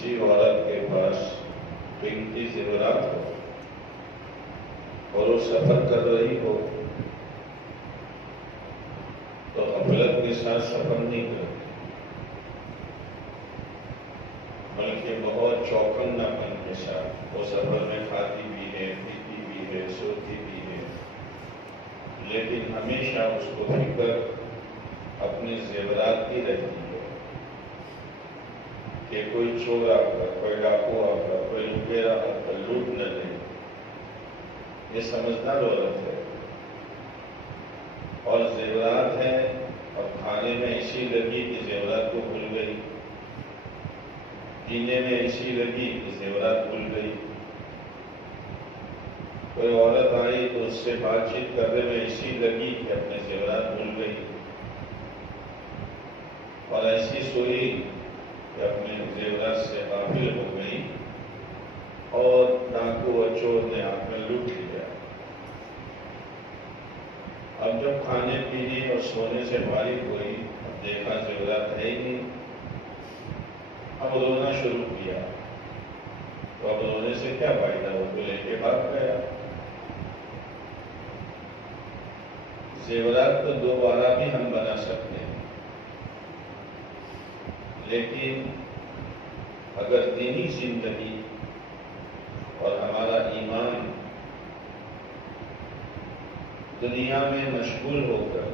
کسی عورت کے پاس قیمتی زیورات ہو اور وہ سفر کر رہی ہو تو غفلت کے ساتھ سفر نہیں کرتی، بلکہ بہت چوکنا پن کے ساتھ وہ سفر میں کھاتی بھی ہے، پیتی بھی ہے، سوتی بھی ہے، لیکن ہمیشہ اس کو فکر اپنے زیورات کی رہتی ہے کہ کوئی چور آ کر، کوئی ڈاکو آ کر، کوئی لٹیرا آ کر لوٹ نہ لے۔ یہ سمجھدار عورت ہے، اور زیورات ہیں اور کھانے میں ایسی لگی کہ زیورات کو بھول گئی، پینے میں ایسی لگی کہ زیورات بھول گئی، کوئی عورت آئی تو اس سے بات چیت کرنے میں ایسی لگی کہ اپنے زیورات بھول گئی، اور ایسی سوئی کہ اپنے زیورات سے غافل ہو گئی اور ڈاکو اور چور نے آ کر لوٹ لیا۔ اب جب کھانے پینے اور سونے سے فارغ ہوئی، اب دیکھا زیورات ہے ہی نہیں، اب رونا شروع کیا، تو اب رونے سے کیا فائدہ، وہ تو لے کے بھاگ گیا۔ زیورات تو دوبارہ بھی ہم بنا سکتے ہیں، لیکن اگر دینی زندگی اور ہمارا ایمان دنیا میں مشغول ہو کر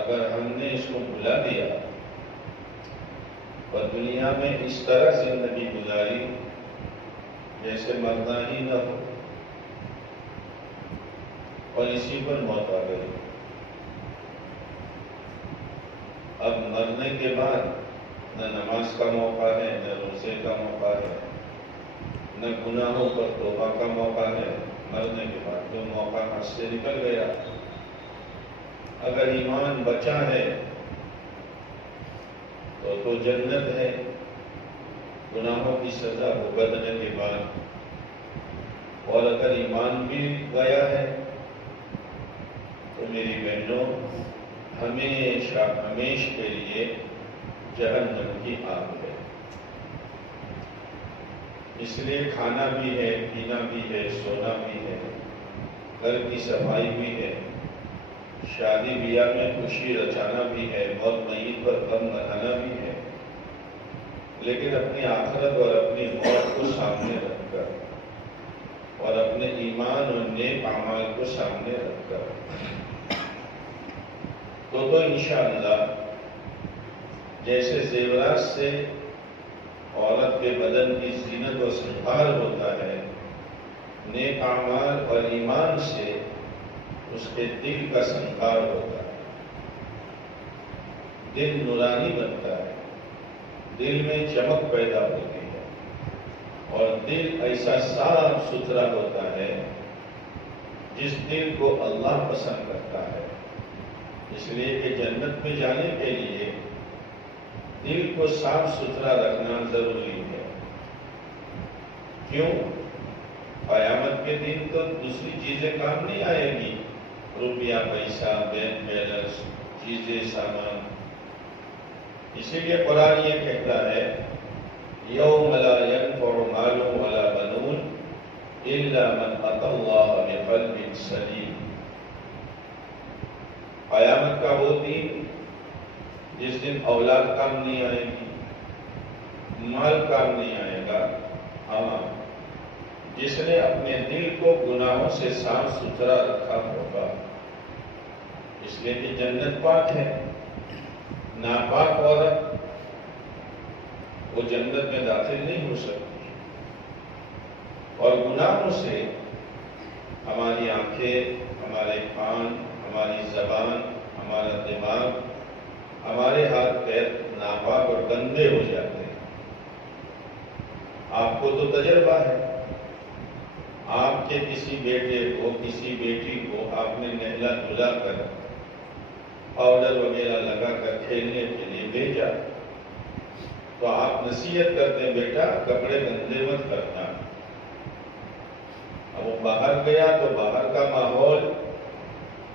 اگر ہم نے اس کو بھلا دیا اور دنیا میں اس طرح زندگی گزاری جیسے مرنا ہی نہ ہو، اور اسی پر موت آ گئی، اب مرنے کے بعد نہ نماز کا موقع ہے، نہ روزے کا موقع ہے، نہ گناہوں پر توبہ کا موقع ہے، مرنے کے بعد جو موقع ہاتھ سے نکل گیا۔ اگر ایمان بچا ہے تو جنت ہے، گناہوں کی سزا بھگتنے کے بعد، اور اگر ایمان بھی گیا ہے تو میری بہنوں ہمیشہ ہمیش کے لیے جہنم کی آگ ہے۔ اس لیے کھانا بھی ہے، پینا بھی ہے، سونا بھی ہے، گھر کی صفائی بھی ہے، شادی بیاہ میں خوشی رچانا بھی ہے، موت میت پر غم منانا بھی ہے، لیکن اپنی آخرت اور اپنی موت کو سامنے رکھ کر اور اپنے ایمان اور نیک اعمال کو سامنے رکھ کر تو انشاءاللہ جیسے زیورات سے عورت کے بدن کی زینت و سنگھار ہوتا ہے، نیک اعمال اور ایمان سے اس کے دل کا سنگھار ہوتا ہے، دل نورانی بنتا ہے، دل میں چمک پیدا ہوتی ہے، اور دل ایسا صاف ستھرا ہوتا ہے جس دل کو اللہ پسند کرتا ہے۔ اس لیے کہ جنت میں جانے کے لیے دل کو صاف ستھرا رکھنا ضروری ہے۔ کیوں؟ قیامت کے دن تو دوسری چیزیں کام نہیں آئے گی، روپیہ پیسہ، بینک بیلنس، چیزیں سامان۔ اسی لیے قرآن یہ کہتا ہے یوم لا ينفع مال ولا بنون الا من اتى الله بقلب سلیم۔ قیامت کا وہ دن جس دن اولاد کام نہیں آئے گی، مال کام نہیں آئے گا، ہاں جس نے اپنے دل کو گناہوں سے صاف ستھرا رکھا ہوگا۔ اس لیے کہ جنت پاک ہے، ناپاک عورت وہ جنت میں داخل نہیں ہو سکتی، اور گناہوں سے ہماری آنکھیں، ہمارے کان، ہماری زبان، ہمارا دماغ، ہمارے ہاتھ پیر ناپاک اور گندے ہو جاتے ہیں۔ آپ کو تو تجربہ ہے، آپ کے کسی بیٹے کو، کسی بیٹی کو آپ نے نہلا دھلا کر پاؤڈر وغیرہ لگا کر کھیلنے کے لیے بھیجا، تو آپ نصیحت کرتے ہیں بیٹا کپڑے گندے مت کرنا۔ اب وہ باہر گیا تو باہر کا ماحول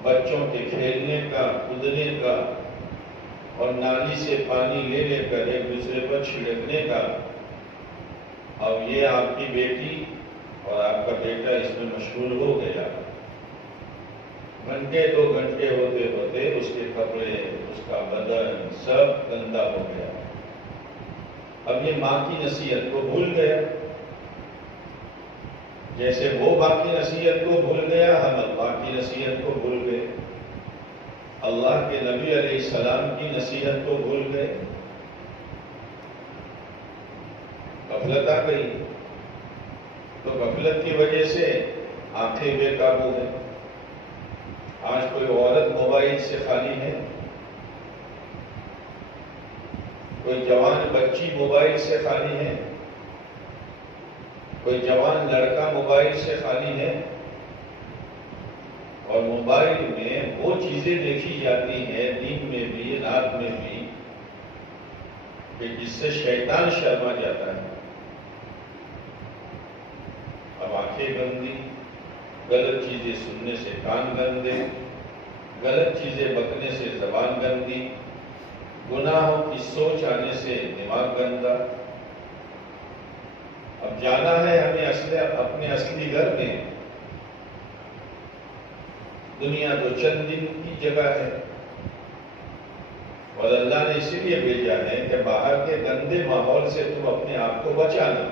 بچوں کے کھیلنے کا، کودنے کا اور نالی سے پانی لے لے کر ایک دوسرے پر چھڑکنے کا، اب یہ آپ کی بیٹی اور آپ کا بیٹا اس میں مشغول ہو گیا، گھنٹے 2 گھنٹے ہوتے ہوتے اس کے کپڑے، اس کا بدن سب گندا ہو گیا۔ اب یہ ماں کی نصیحت کو بھول گیا، جیسے وہ ماں کی نصیحت کو بھول گیا، ہم اللہ کی نصیحت کو بھول گئے، اللہ کے نبی علیہ السلام کی نصیحت کو بھول گئے، غفلت آ گئی۔ تو غفلت کی وجہ سے آنکھیں بے قابو ہیں۔ آج کوئی عورت موبائل سے خالی ہے، کوئی جوان بچی موبائل سے خالی ہے، کوئی جوان لڑکا موبائل سے خالی ہے، اور موبائل میں وہ چیزیں دیکھی جاتی ہیں دن میں بھی رات میں بھی کہ جس سے شیطان شرما جاتا ہے۔ اب آنکھیں گندی، غلط چیزیں سننے سے کان گندے، غلط چیزیں بکنے سے زبان گندی، گناہوں کی سوچ آنے سے دماغ گندا۔ اب جانا ہے ہمیں اپنے اصلی گھر میں، دنیا تو چند دن کی جگہ ہے، اور اللہ نے اسی لیے بھیجا ہے کہ باہر کے گندے ماحول سے تم اپنے آپ کو بچانا،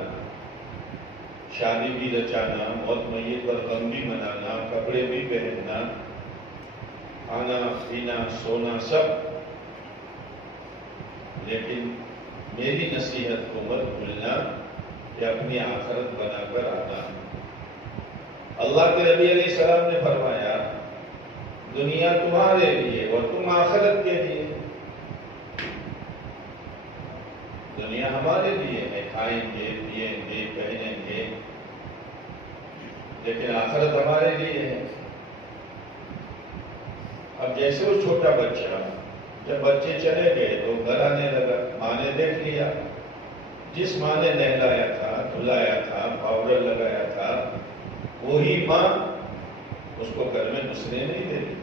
شادی بھی رچانا، موت میت پر غم بھی منانا، کپڑے بھی پہننا، کھانا پینا سونا سب، لیکن میری نصیحت کو مت بھولنا کہ اپنی آخرت بنا کر آنا۔ اللہ کے نبی علیہ السلام نے فرمایا دنیا تمہارے لیے اور تم آخرت کے لیے۔ دنیا ہمارے لیے ہے، کھائیں گے پیئیں گے پہنیں گے، لیکن آخرت ہمارے لیے ہے۔ اب جیسے وہ چھوٹا بچہ، جب بچے چلے گئے تو گھر آنے لگا، ماں نے دیکھ لیا، جس ماں نے نہلایا تھا، دھلایا تھا، پاؤڈر لگایا تھا، وہی ماں اس کو گھر میں گھسنے نہیں دیتی۔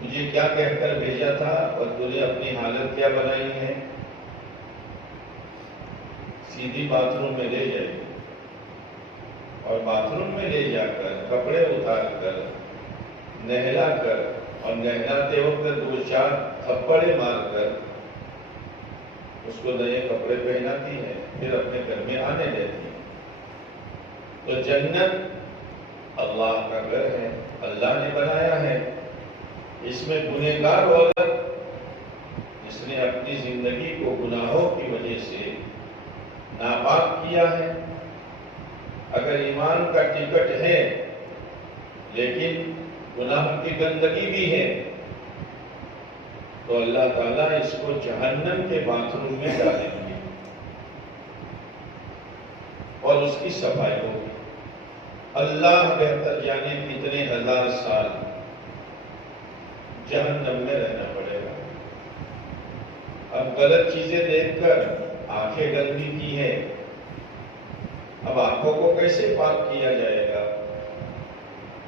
مجھے کیا کہہ کر بھیجا تھا اور تجھے اپنی حالت کیا بنائی ہے؟ سیدھی باتھ روم میں لے جائے، اور باتھ روم میں لے جا کر کپڑے اتار کر نہلا کر، اور نہلاتے وقت 2-4 تھپڑے مار کر اس کو نئے کپڑے پہناتی ہے، پھر اپنے گھر میں آنے دیتی ہے۔ تو جنت اللہ کا گھر ہے، اللہ نے بنایا ہے، اس میں گنہگار عورت جس نے اپنی زندگی کو گناہوں کی وجہ سے ناپاک کیا ہے، اگر ایمان کا ٹکٹ ہے لیکن گناہ کی گندگی بھی ہے، تو اللہ تعالیٰ اس کو جہنم کے باتھ روم میں ڈالیں گے اور اس کی صفائی ہوگی۔ اللہ بہتر جانے کتنے ہزار سال جہنم میں رہنا پڑے گا۔ اب غلط چیزیں دیکھ کر آنکھیں گندی کی ہے، اب آنکھوں کو کیسے پاک کیا جائے گا؟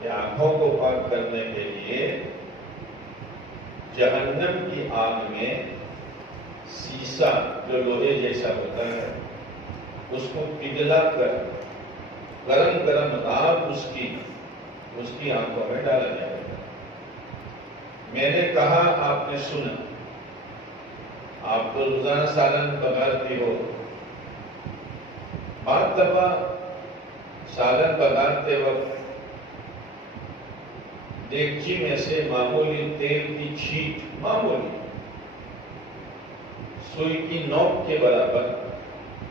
کہ آنکھوں کو پاک کرنے کے لیے جہنم کی آگ میں سیسا جو لوہے جیسا ہوتا ہے اس کو پگھلا کر گرم گرم آگ اس کی آنکھوں میں ڈالا جائے گا۔ میں نے کہا آپ نے سنا، آپ تو روزانہ سالن پکاتی ہو، بعض دفعہ سالن پکاتے وقت دیگچی میں سے معمولی تیل کی چھینٹ، معمولی سوئی کی نوک کے برابر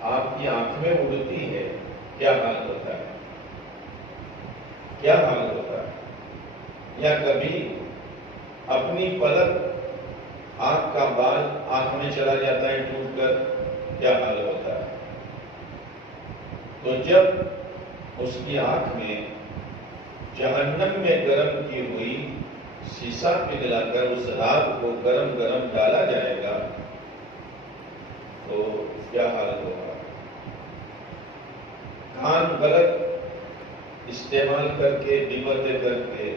آپ کی آنکھ میں اڑتی ہے، کیا حال ہوتا ہے؟ کیا حال ہوتا ہے؟ یا کبھی اپنی پلک آنکھ کا بال آنکھ میں چلا جاتا ہے ٹوٹ کر، کیا حال ہوتا ہے؟ تو جب اس کی آنکھ میں جہنم میں گرم کی ہوئی سیسا پگھلا کر اس رات کو گرم گرم ڈالا جائے گا تو کیا حال ہوگا؟ کان غلط استعمال کر کے، غیبتیں کر کے،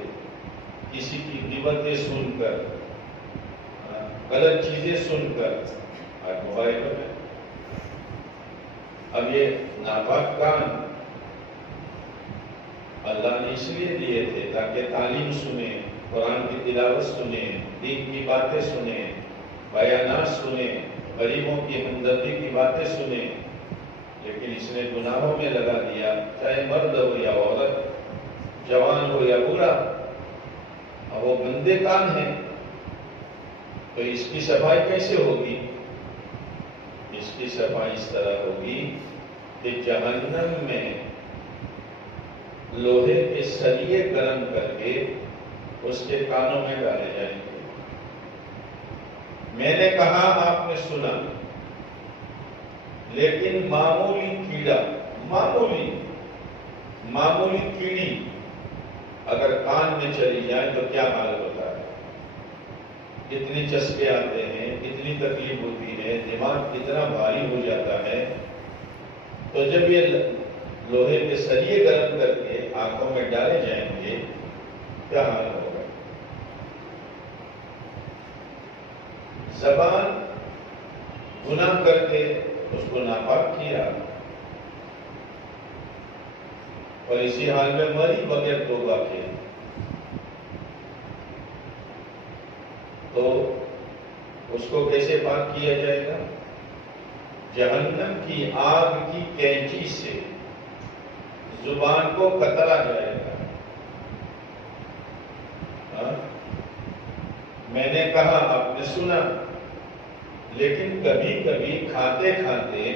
کسی کی غیبتیں سن کر غلط چیزیں سن کر آج موبائل میں اب یہ ناپاک کان اللہ نے اس لیے دیے تھے تاکہ تعلیم سنیں، قرآن کی تلاوت سنیں، دین کی باتیں سنیں، بیانات سنیں، غریبوں کی ہمدردی کی باتیں سنیں، لیکن اس نے گناہوں میں لگا دیا، چاہے مرد ہو یا عورت، جوان ہو یا بوڑھا، اور وہ گندے کان ہیں، تو اس کی صفائی کیسے ہوگی؟ اس کی صفائی اس طرح ہوگی کہ جہنم میں لوہے کے سریے گرم کر کے اس کے کانوں میں ڈالے جائیں گے۔ میں نے کہا آپ نے سنا، لیکن معمولی کیڑا، معمولی کیڑی اگر کان میں چلی جائے تو کیا حال ہوتا ہے؟ کتنی چسکے آتے ہیں، کتنی تکلیف ہوتی ہے، دماغ کتنا بھاری ہو جاتا ہے۔ تو جب یہ لوہے کے سریے گرم کر کے آنکھوں میں ڈالے جائیں گے کیا حال ہوگا؟ زبان گناہ کر کے اس کو ناپاک کیا اور اسی حال میں مری بغیر توبہ کے، تو اس کو کیسے پاک کیا جائے گا؟ جہنم کی آگ کی کینچی سے زبان کو کترا جائے گا۔ میں نے کہا آپ نے سنا، لیکن کبھی کبھی کھاتے کھاتے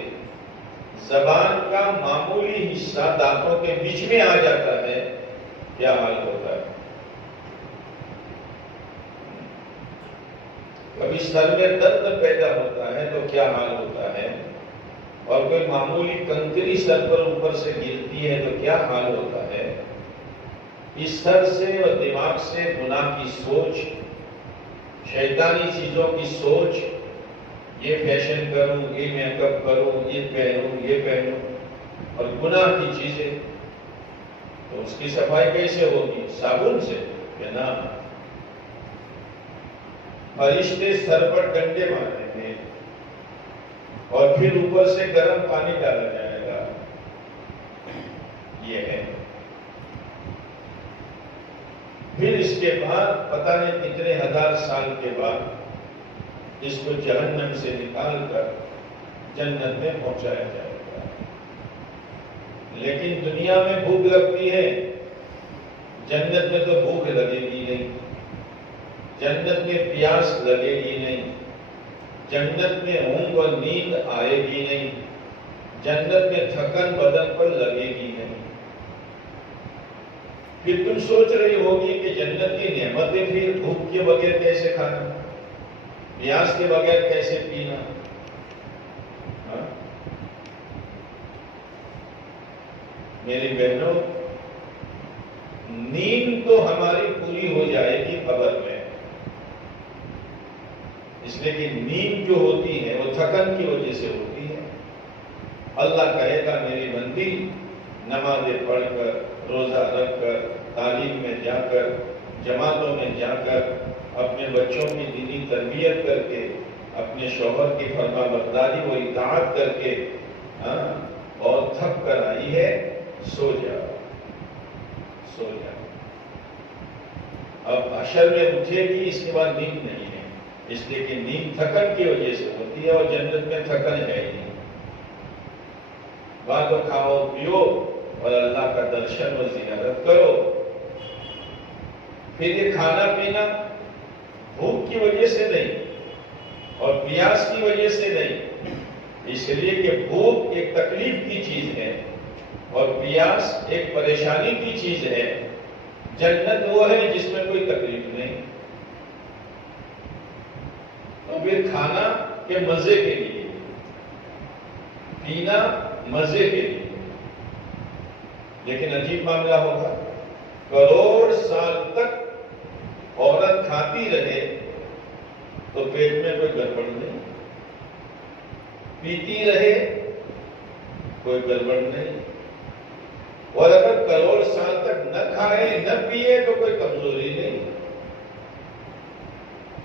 زبان کا معمولی حصہ دانتوں کے بیچ میں آ جاتا ہے، کیا حال ہوتا ہے؟ کبھی سر میں درد پیدا ہوتا ہے تو کیا حال ہوتا ہے؟ اور کوئی معمولی کنکری سر پر اوپر سے گرتی ہے تو کیا حال ہوتا ہے؟ اس سر سے اور دماغ سے گناہ کی سوچ، شیطانی چیزوں کی سوچ، یہ فیشن کروں، یہ میک اپ کروں، یہ پہنوں اور گناہ کی چیزیں، تو اس کی صفائی کیسے ہوگی؟ صابن سے کہ نہ؟ فرشتے سر پر ڈنڈے ماریں گے اور پھر اوپر سے گرم پانی ڈالا جائے گا۔ یہ ہے، پھر اس کے بعد پتہ نہیں کتنے ہزار سال کے بعد اس کو جہنم سے نکال کر جنت میں پہنچایا جائے گا۔ لیکن دنیا میں بھوک لگتی ہے، جنت میں تو بھوک لگے گی نہیں، جنت میں پیاس لگے گی نہیں، جنت میں اونگ اور نیند آئے گی نہیں، جنت میں تھکن بدن پر لگے گی نہیں۔ پھر تم سوچ رہی ہوگی کہ جنت کی نعمتیں پھر بھوک کے بغیر کیسے کھانا، پیاس کے بغیر کیسے پینا؟ میری بہنوں، نیند تو ہماری پوری ہو جائے گی قبر میں، اس لیے کہ نیند جو ہوتی ہے وہ تھکن کی وجہ سے ہوتی ہے۔ اللہ کہے گا میری بندی نمازیں پڑھ کر، روزہ رکھ کر، تعلیم میں جا کر، جماعتوں میں جا کر، اپنے بچوں کی دینی تربیت کر کے، اپنے شوہر کی فرما برداری و اطاعت کر کے اور تھک کر آئی ہے، سو جاؤ، سو جاؤ۔ اب حشر میں اٹھے گی، اس کے بعد نیند نہیں ہے، اس لیے کہ نیند تھکن کی وجہ سے ہوتی ہے اور جنت میں تھکن ہے ہی نہیں۔ بعد کھاؤ پیو اور اللہ کا درشن و زیارت کرو۔ پھر یہ کھانا پینا بھوک کی وجہ سے نہیں اور پیاس کی وجہ سے نہیں، اس لیے کہ بھوک ایک تکلیف کی چیز ہے اور پیاس ایک پریشانی کی چیز ہے۔ جنت وہ ہے جس میں کوئی تکلیف نہیں۔ تو پھر کھانا کے مزے کے لیے، پینا مزے کے لیے، لیکن عجیب معاملہ ہوگا، کروڑ سال تک عورت کھاتی رہے تو پیٹ میں کوئی گڑبڑ نہیں، پیتی رہے کوئی گڑبڑ نہیں، اور اگر کروڑ سال تک نہ کھائے نہ پیے تو کوئی کمزوری نہیں۔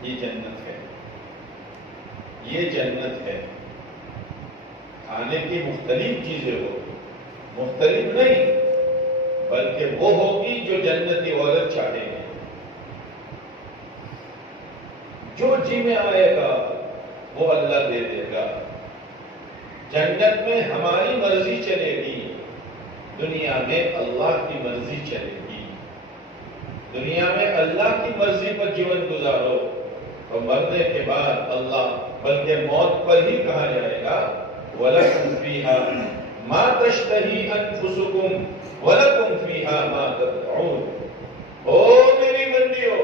یہ جنت ہے۔ یہ جنت ہے. کھانے کی مختلف چیزیں ہوگی، مختلف نہیں بلکہ وہ ہوگی جو جنتی عورت چاہے گی. جو جی میں آئے گا وہ اللہ دے دے گا. جنت میں ہماری مرضی چلے گی، دنیا میں اللہ کی مرضی چلے گی. دنیا میں اللہ کی مرضی پر جیون گزارو اور مرنے کے بعد اللہ، بلکہ موت پر ہی کہا جائے گا وَلَكُمْ فِيهَا مَا تَشْتَهِي أَنفُسُكُمْ وَلَكُمْ فِيهَا مَا تَدْعُونَ. او میری بندیو،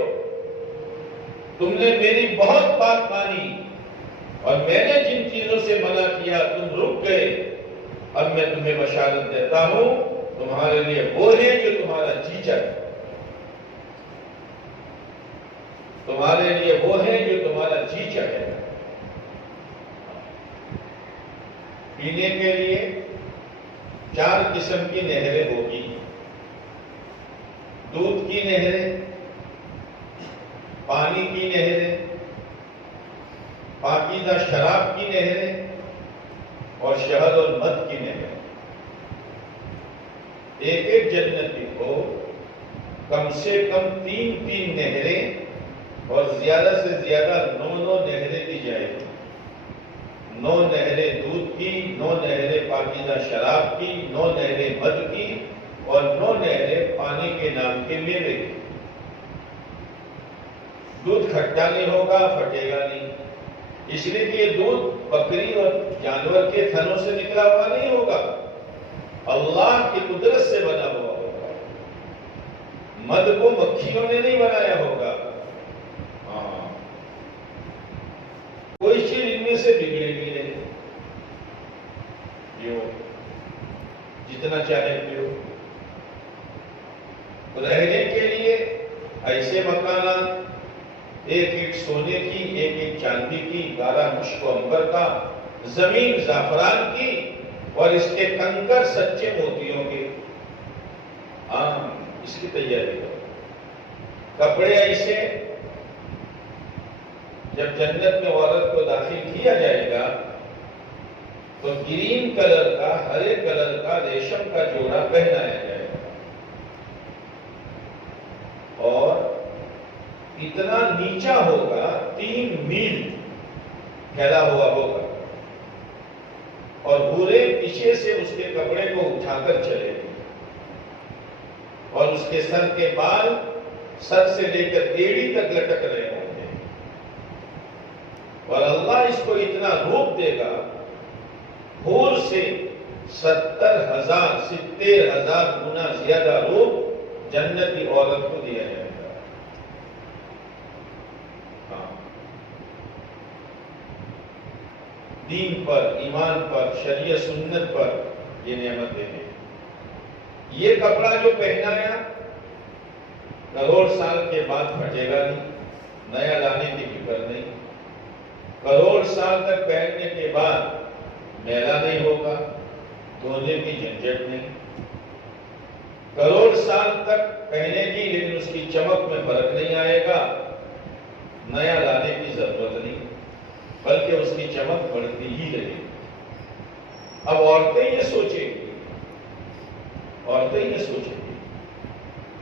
تم نے میری بہت بات مانی اور میں نے جن چیزوں سے منع کیا تم رک گئے. اب میں تمہیں بشارت دیتا ہوں، تمہارے لیے وہ ہے جو تمہارا جی چاہے. تمہارے لیے وہ ہے جو تمہارا جی چاہے. پینے کے لیے 4 قسم کی نہریں ہوگی. دودھ کی نہریں، پانی کی نہریں، پاکیزہ شراب کی نہریں اور شہد اور مد کی نہریں. ایک ایک جنتی کو کم سے کم 3 نہریں اور زیادہ سے زیادہ 9 نہریں دی جائے گی. 9 نہریں دودھ کی، 9 نہریں پاکیزہ شراب کی، 9 نہریں مد کی اور 9 نہریں پانی کے نام کے میوے کی. دودھ کھٹا نہیں ہوگا، پھٹے گا نہیں، اس لیے کہ یہ دودھ بکری اور جانور کے تھنوں سے نکلا ہوا نہیں ہوگا، اللہ کی قدرت سے بنا ہوا ہوگا. مد کو مکھیوں نے نہیں بنایا ہوگا. ہاں، کوئی چیز ان میں سے بگڑے گی نہیں. پیو، جتنا چاہے پیو. رہنے کے لیے ایسے مکانات، ایک ایک سونے کی، ایک ایک چاندی کی، 12 مشک و عنبر کا، زمین زعفران کی اور اس کے کنکر سچے موتیوں کے. ہاں، اس کی تیاری کرو. کپڑے ایسے، جب جنت میں عورت کو داخل کیا جائے گا تو گرین کلر کا، ہرے کلر کا ریشم کا جوڑا پہنایا جائے گا اور اتنا نیچا ہوگا، 3 میل پھیلا ہوا ہوگا اور بورے پیچھے سے اس کے کپڑے کو اٹھا کر چلے گی اور اس کے سر کے بال سر سے لے کر ایڑی تک لٹک رہے ہوں گے. اور اللہ اس کو اتنا روپ دے گا، حور سے 70,000 گنا زیادہ روپ جنتی عورت کو دیا جائے گا. دین پر، ایمان پر، شریعت سنت پر یہ نعمت دے گی. یہ کپڑا جو پہنایا کروڑ سال کے بعد پھٹے گا نہیں، نیا لانے کی فکر نہیں. کروڑ سال تک پہننے کے بعد میلا نہیں ہوگا، دھونے کی جھنجھٹ نہیں. کروڑ سال تک پہنے گی لیکن اس کی چمک میں فرق نہیں آئے گا، نیا لانے کی ضرورت نہیں بلکہ اس کی چمک بڑھتی ہی رہے گی. اب عورتیں یہ سوچیں گی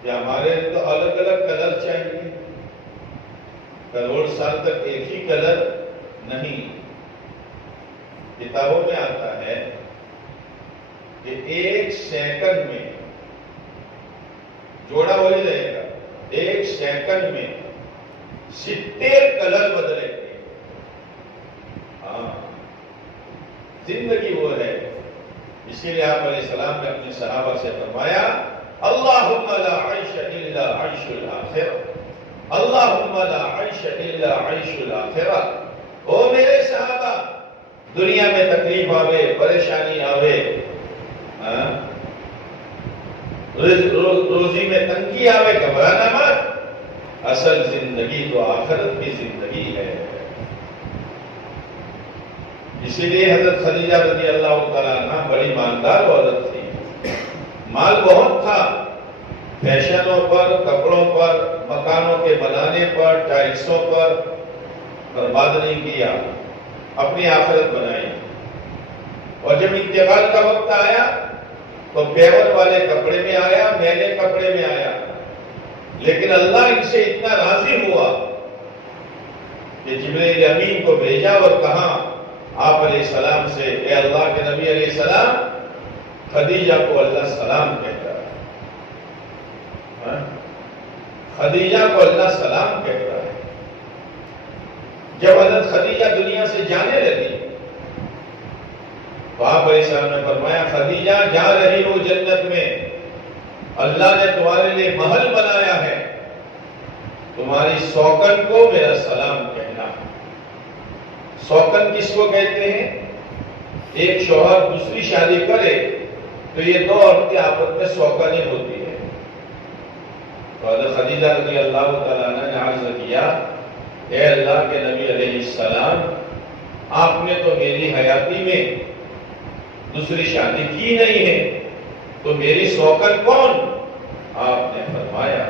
کہ ہمارے تو الگ الگ کلر چاہیے. کروڑ سال تک ایک ہی کلر نہیں. کتابوں میں آتا ہے کہ 1 سیکنڈ میں جوڑا وہی رہے گا، 1 سیکنڈ میں 70 کلر بدلے گے. ہاں، زندگی وہ ہے. اسی لیے آپ علیہ السلام نے اپنے صحابہ سے فرمایا اللہم لا عیش الا عیش الاخرہ، اللہم لا عیش الا عیش الاخرہ. او میرے صحابہ، دنیا میں تکلیف آوے، پریشانی آوے، روزی میں تنگی آوے، گھبرانا مت. اصل زندگی تو آخرت کی زندگی ہے. اسی لیے حضرت خدیجہ رضی اللہ تعالیٰ عنہ بڑی مالدار عورت تھی. مال بہت تھا، فیشنوں پر، کپڑوں پر، مکانوں کے بنانے پر، ٹائلسوں پر برباد نہیں کیا. اپنی آخرت بنائی، اور جب انتقال کا وقت آیا تو پیور والے کپڑے میں آیا، میلے کپڑے میں آیا، لیکن اللہ ان سے اتنا راضی ہوا کہ جبرائیل امین کو بھیجا اور کہا آپ علیہ السلام سے، اے اللہ کے نبی علیہ السلام، خدیجہ کو اللہ سلام کہتا ہے، خدیجہ کو اللہ سلام کہتا ہے۔ جب حضرت خدیجہ دنیا سے جانے لگی تو آپ علیہ السلام نے فرمایا، خدیجہ جا رہی ہو جنت میں، اللہ نے تمہارے لیے محل بنایا ہے، تمہاری سوکن کو میرا سلام کہنا۔ سوکن کس کو کہتے ہیں؟ ایک شوہر دوسری شادی کرے تو یہ دو عورتیں آپس میں سوکنیں ہوتی ہے۔ تو حضرت خدیجہ رضی اللہ تعالیٰ عنہ نے عرض کیا، اے اللہ کے نبی علیہ السلام، آپ نے تو میری حیاتی میں دوسری شادی کی نہیں ہے، تو میری سوکن کون؟ آپ نے فرمایا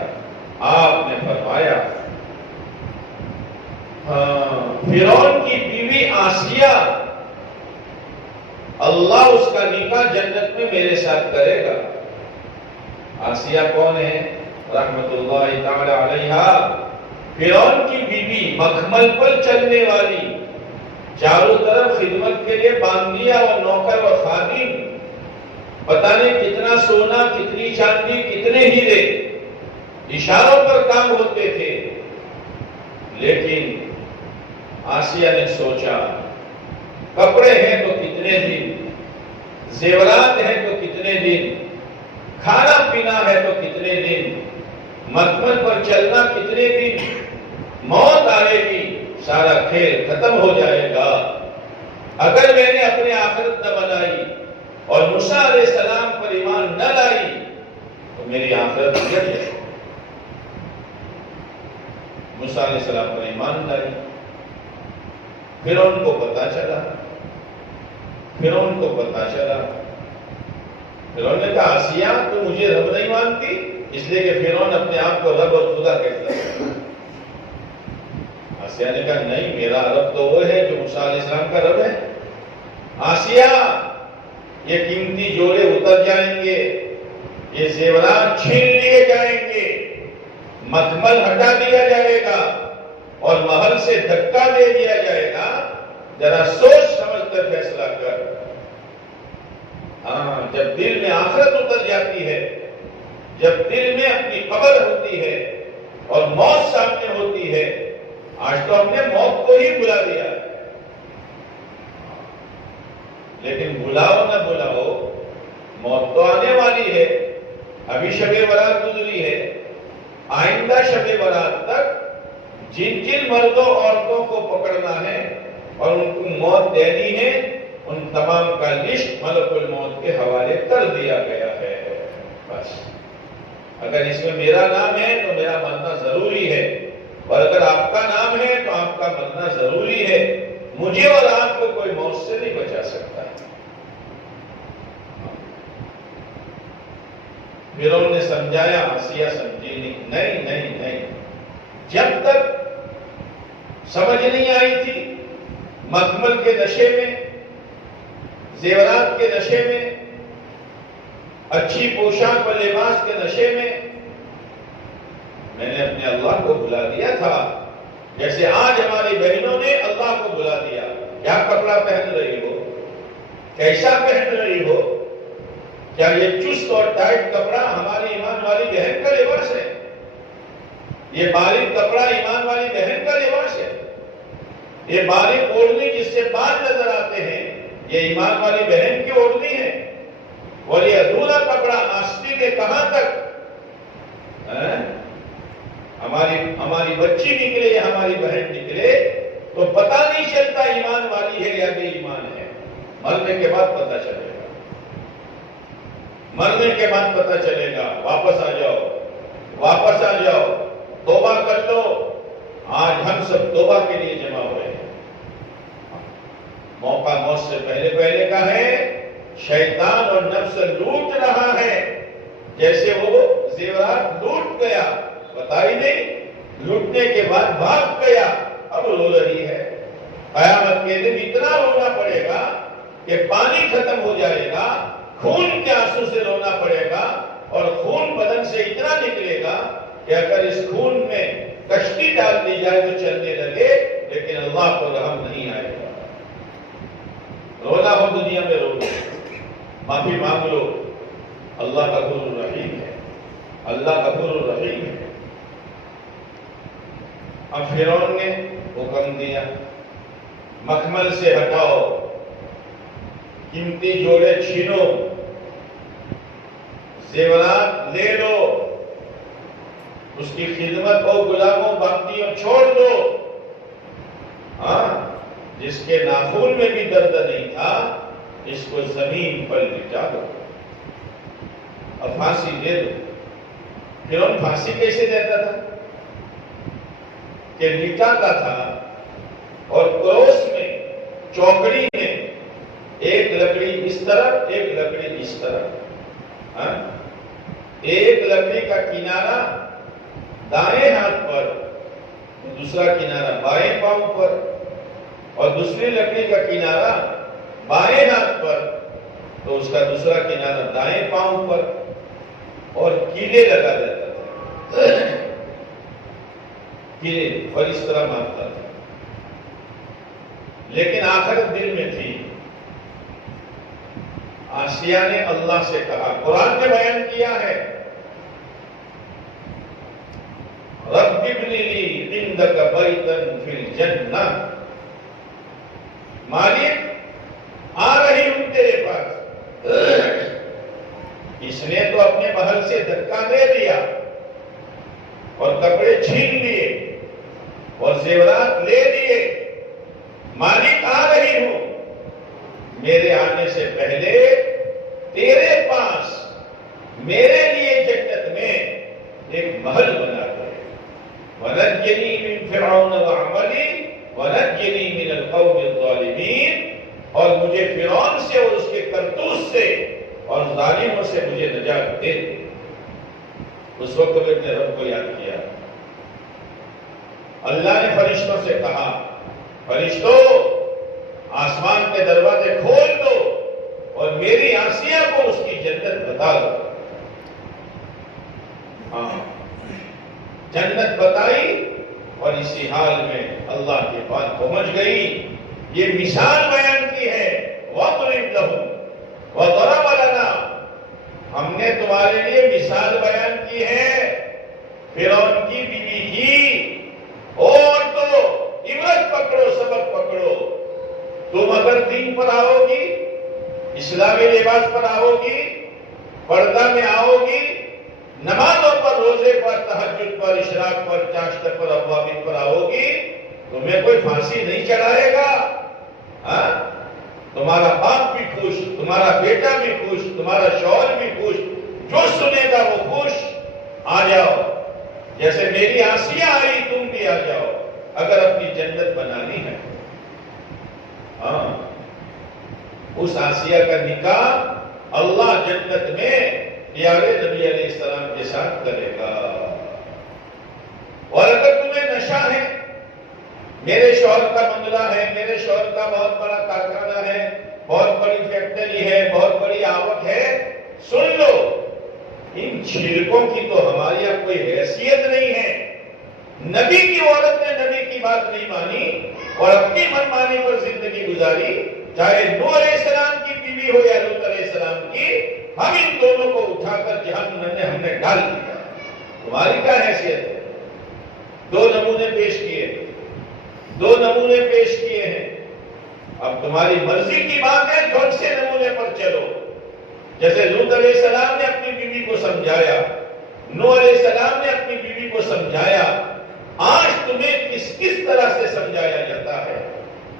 فرعون کی بیوی آسیہ، اللہ اس کا نکاح جنت میں میرے ساتھ کرے گا۔ آسیہ کون ہے؟ رحمت اللہ تعالی علیہا، فرعون کی بیوی، مخمل پر چلنے والی، چاروں طرف خدمت کے لیے باندھ دیا، اور نوکر اور خادم، پتہ نہیں کتنا سونا، کتنی چاندی، کتنے ہیرے، اشاروں پر کام ہوتے تھے۔ لیکن آسیہ نے سوچا، کپڑے ہیں تو کتنے دن، زیورات ہیں تو کتنے دن، کھانا پینا ہے تو کتنے دن، مخمل پر چلنا کتنے دن، موت آئے گی، سارا کھیل ختم ہو جائے گا۔ اگر میں نے اپنی آخرت نہ بنائی اور موسیٰ علیہ السلام پر ایمان نہ لائی تو میری آخرت گر جائے۔ موسیٰ علیہ السلام پر ایمان لائی، پھر ان کو پتا چلا، فرعون نے کہا، آسیہ تو مجھے رب نہیں مانتی؟ اس لیے کہ فرعون اپنے آپ کو رب اور خدا کہتا ہے۔ آسیہ نے کہا، نہیں، میرا رب تو وہ ہے جو موسیٰ علیہ السلام کا رب ہے۔ آسیہ، یہ قیمتی جوڑے اتر جائیں گے، یہ زیورات چھین لیے جائیں گے، مخمل ہٹا دیا جائے گا اور محل سے دھکا دے دیا جائے گا، ذرا سوچ سمجھ کر فیصلہ کر۔ ہاں، جب دل میں آخرت اتر جاتی ہے، جب دل میں اپنی قبر ہوتی ہے اور موت سامنے ہوتی ہے، آج تو ہم نے موت کو ہی بلا دیا ہے، لیکن بلاؤ نہ بلاؤ، موت تو آنے والی ہے۔ ابھی شب برات گزری ہے، آئندہ شب برات تک جن جن مردوں عورتوں کو پکڑنا ہے اور ان کو موت دینی ہے، ان تمام کا لسٹ ملک الموت کے حوالے کر دیا گیا ہے۔ بس اگر اس میں میرا نام ہے تو میرا مرنا ضروری ہے، اور اگر آپ کا نام ہے تو آپ کا مرنا ضروری ہے۔ مجھے اور آپ کو کوئی موت سے نہیں بچا سکتا ہے۔ فرعون نے سمجھایا، آسیہ سمجھی نہیں، جب تک سمجھ نہیں آئی تھی، مخمل کے نشے میں، زیورات کے نشے میں، اچھی پوشاک و لباس کے نشے میں نے اپنے اللہ کو بھلا دیا تھا، جیسے آج ہماری بہنوں نے اللہ کو بھلا دیا۔ کیا کپڑا پہن رہی ہو، کیسا پہن رہی ہو، کیا یہ چست اور ٹائٹ کپڑا ہماری ایمان والی بہن کا لباس ہے؟ یہ باریک کپڑا ایمان والی بہن کا لباس ہے؟ یہ باریک اوڑھنی جس سے بال نظر آتے ہیں، یہ ایمان والی بہن کی اوڑھنی ہے؟ اور یہ ادھورا کپڑا آستی کے کہاں تک؟ ہماری بچی نکلے یا ہماری بہن نکلے تو پتہ نہیں چلتا ایمان والی ہے یا بے ایمان ہے، مرنے کے بعد پتہ چلے گا، مرنے کے بعد پتہ چلے گا۔ واپس آ جاؤ، توبہ کر لو۔ آج ہم سب توبہ کے لیے جمع ہوئے ہیں، موقع موت سے پہلے کا ہے۔ شیطان اور نفس لوٹ رہا ہے، جیسے وہ زیورات لوٹ گیا، پتہ ہی نہیں، لوٹنے کے بعد بھاگ گیا، اب رو رہی ہے۔ قیامت قیامت کے دن اتنا رونا پڑے گا کہ پانی ختم ہو جائے گا، خون کے آنسو سے رونا پڑے گا، اور خون بدن سے اتنا نکلے گا کہ اگر اس خون میں کشتی ڈال دی جائے تو چلنے لگے، لیکن اللہ کو رحم نہیں آئے گا۔ رونا ہو دنیا میں رو لو، معافی مانگ لو، اللہ غفور الرحیم ہے، اللہ غفور الرحیم ہے۔ اب فرعون نے حکم دیا مخمل سے ہٹاؤ، قیمتی جوڑے چھینو، زیورات لے لو، اس کی خدمت اور غلاموں باقیوں چھوڑ دو۔ ہاں، جس کے ناخن میں بھی درد نہیں تھا اس کو زمین پر لٹا دو، اب پھانسی دے دو۔ فرعون پھانسی کیسے دیتا تھا کہ لٹاتا تھا اور کروس میں، چوکڑی میں ایک لکڑی اس طرف ایک لکڑی اس طرف، ایک لکڑی کا کنارہ دائیں ہاتھ پر، دوسرا کنارہ بائیں پاؤں پر، اور دوسری لکڑی کا کنارہ بائیں ہاتھ پر تو اس کا دوسرا کنارہ دائیں پاؤں پر، اور کیلے لگا دیتا تھا، کیلے، اور اس طرح مارتا تھا۔ لیکن آخرت دل میں تھی۔ آسیہ نے اللہ سے کہا، قرآن نے بیان کیا ہے، رب ابن لی عندک بیتا فی الجنہ، مالک آ رہی ہوں تیرے پاس۔ اس نے تو اپنے محل سے دھکا دے دیا اور کپڑے چھین لیے اور زیورات لے لیے، مالک آ رہی ہوں، میرے آنے سے پہلے تیرے پاس میرے لیے جنت میں ایک محل بنا دے، وَنَجِّنِي مِن فِرْعَوْنَ وَعَمَلِهِ وَنَجِّنِي مِنَ الْقَوْمِ الظَّالِمِينَ، اور مجھے فرعون سے اور اس کے کرتوت سے اور ظالموں سے مجھے نجات دے۔ اس وقت میں نے رب کو یاد کیا۔ اللہ نے فرشتوں سے کہا، فرشتوں آسمان کے دروازے کھول دو اور میری آسیہ کو اس کی جنت بتا دو۔ ہاں، جنت بتائی اور اسی حال میں اللہ کے پاس پہنچ گئی۔ یہ مثال بیان کی ہے، وَاضْرِبْ لَهُمْ وَضَرَبَ لَنَا، ہم نے تمہارے لیے مثال بیان کی ہے فرعون کی بیوی کی، اور تو عبرت پکڑو، سبق پکڑو۔ تم اگر دین پر آؤ گی، اسلامی لباس پر آؤ گی، پردہ میں آؤ گی، نمازوں پر، روزے پر، تہجد پر، اشراق پر، چاشت پر، اوابین پر آؤ گی، تمہیں کوئی پھانسی نہیں چڑھائے گا۔ تمہارا باپ بھی خوش، تمہارا بیٹا بھی خوش، تمہارا شوہر بھی خوش، جو سنے گا وہ خوش۔ آ جاؤ، جیسے میری آسیہ آئی تم بھی آ جاؤ، اگر اپنی جنت بنانی ہے۔ ہاں، اس آسیہ کا نکاح اللہ جنت میں پیارے نبی علیہ السلام کے ساتھ کرے گا۔ اور اگر تمہیں نشہ ہے، میرے شوہر کا بنگلہ ہے، میرے شوہر کا بہت بڑا کارخانہ ہے، بہت بڑی فیکٹری ہے، بہت بڑی آوک ہے، سن لو، ان چھلکوں کی تو ہمارے یہاں کوئی حیثیت نہیں ہے۔ نبی کی عورت نے نبی کی بات نہیں مانی اور اپنی منمانی پر زندگی گزاری، چاہے نوح علیہ السلام کی بیوی ہو یا لوط علیہ السلام کی، ہم ان دونوں کو اٹھا کر جہنم میں ہم نے ڈال دیا۔ تمہاری کیا حیثیت ہے؟ دو نمونے پیش کیے، دو نمونے پیش کیے ہیں۔ اب تمہاری مرضی کی بات ہے، جھٹ سے نمونے پر چلو۔ جیسے لوط علیہ السلام نے اپنی بیوی کو سمجھایا، نوح علیہ السلام نے اپنی بیوی کو سمجھایا، آج تمہیں کس کس طرح سے سمجھایا جاتا ہے؟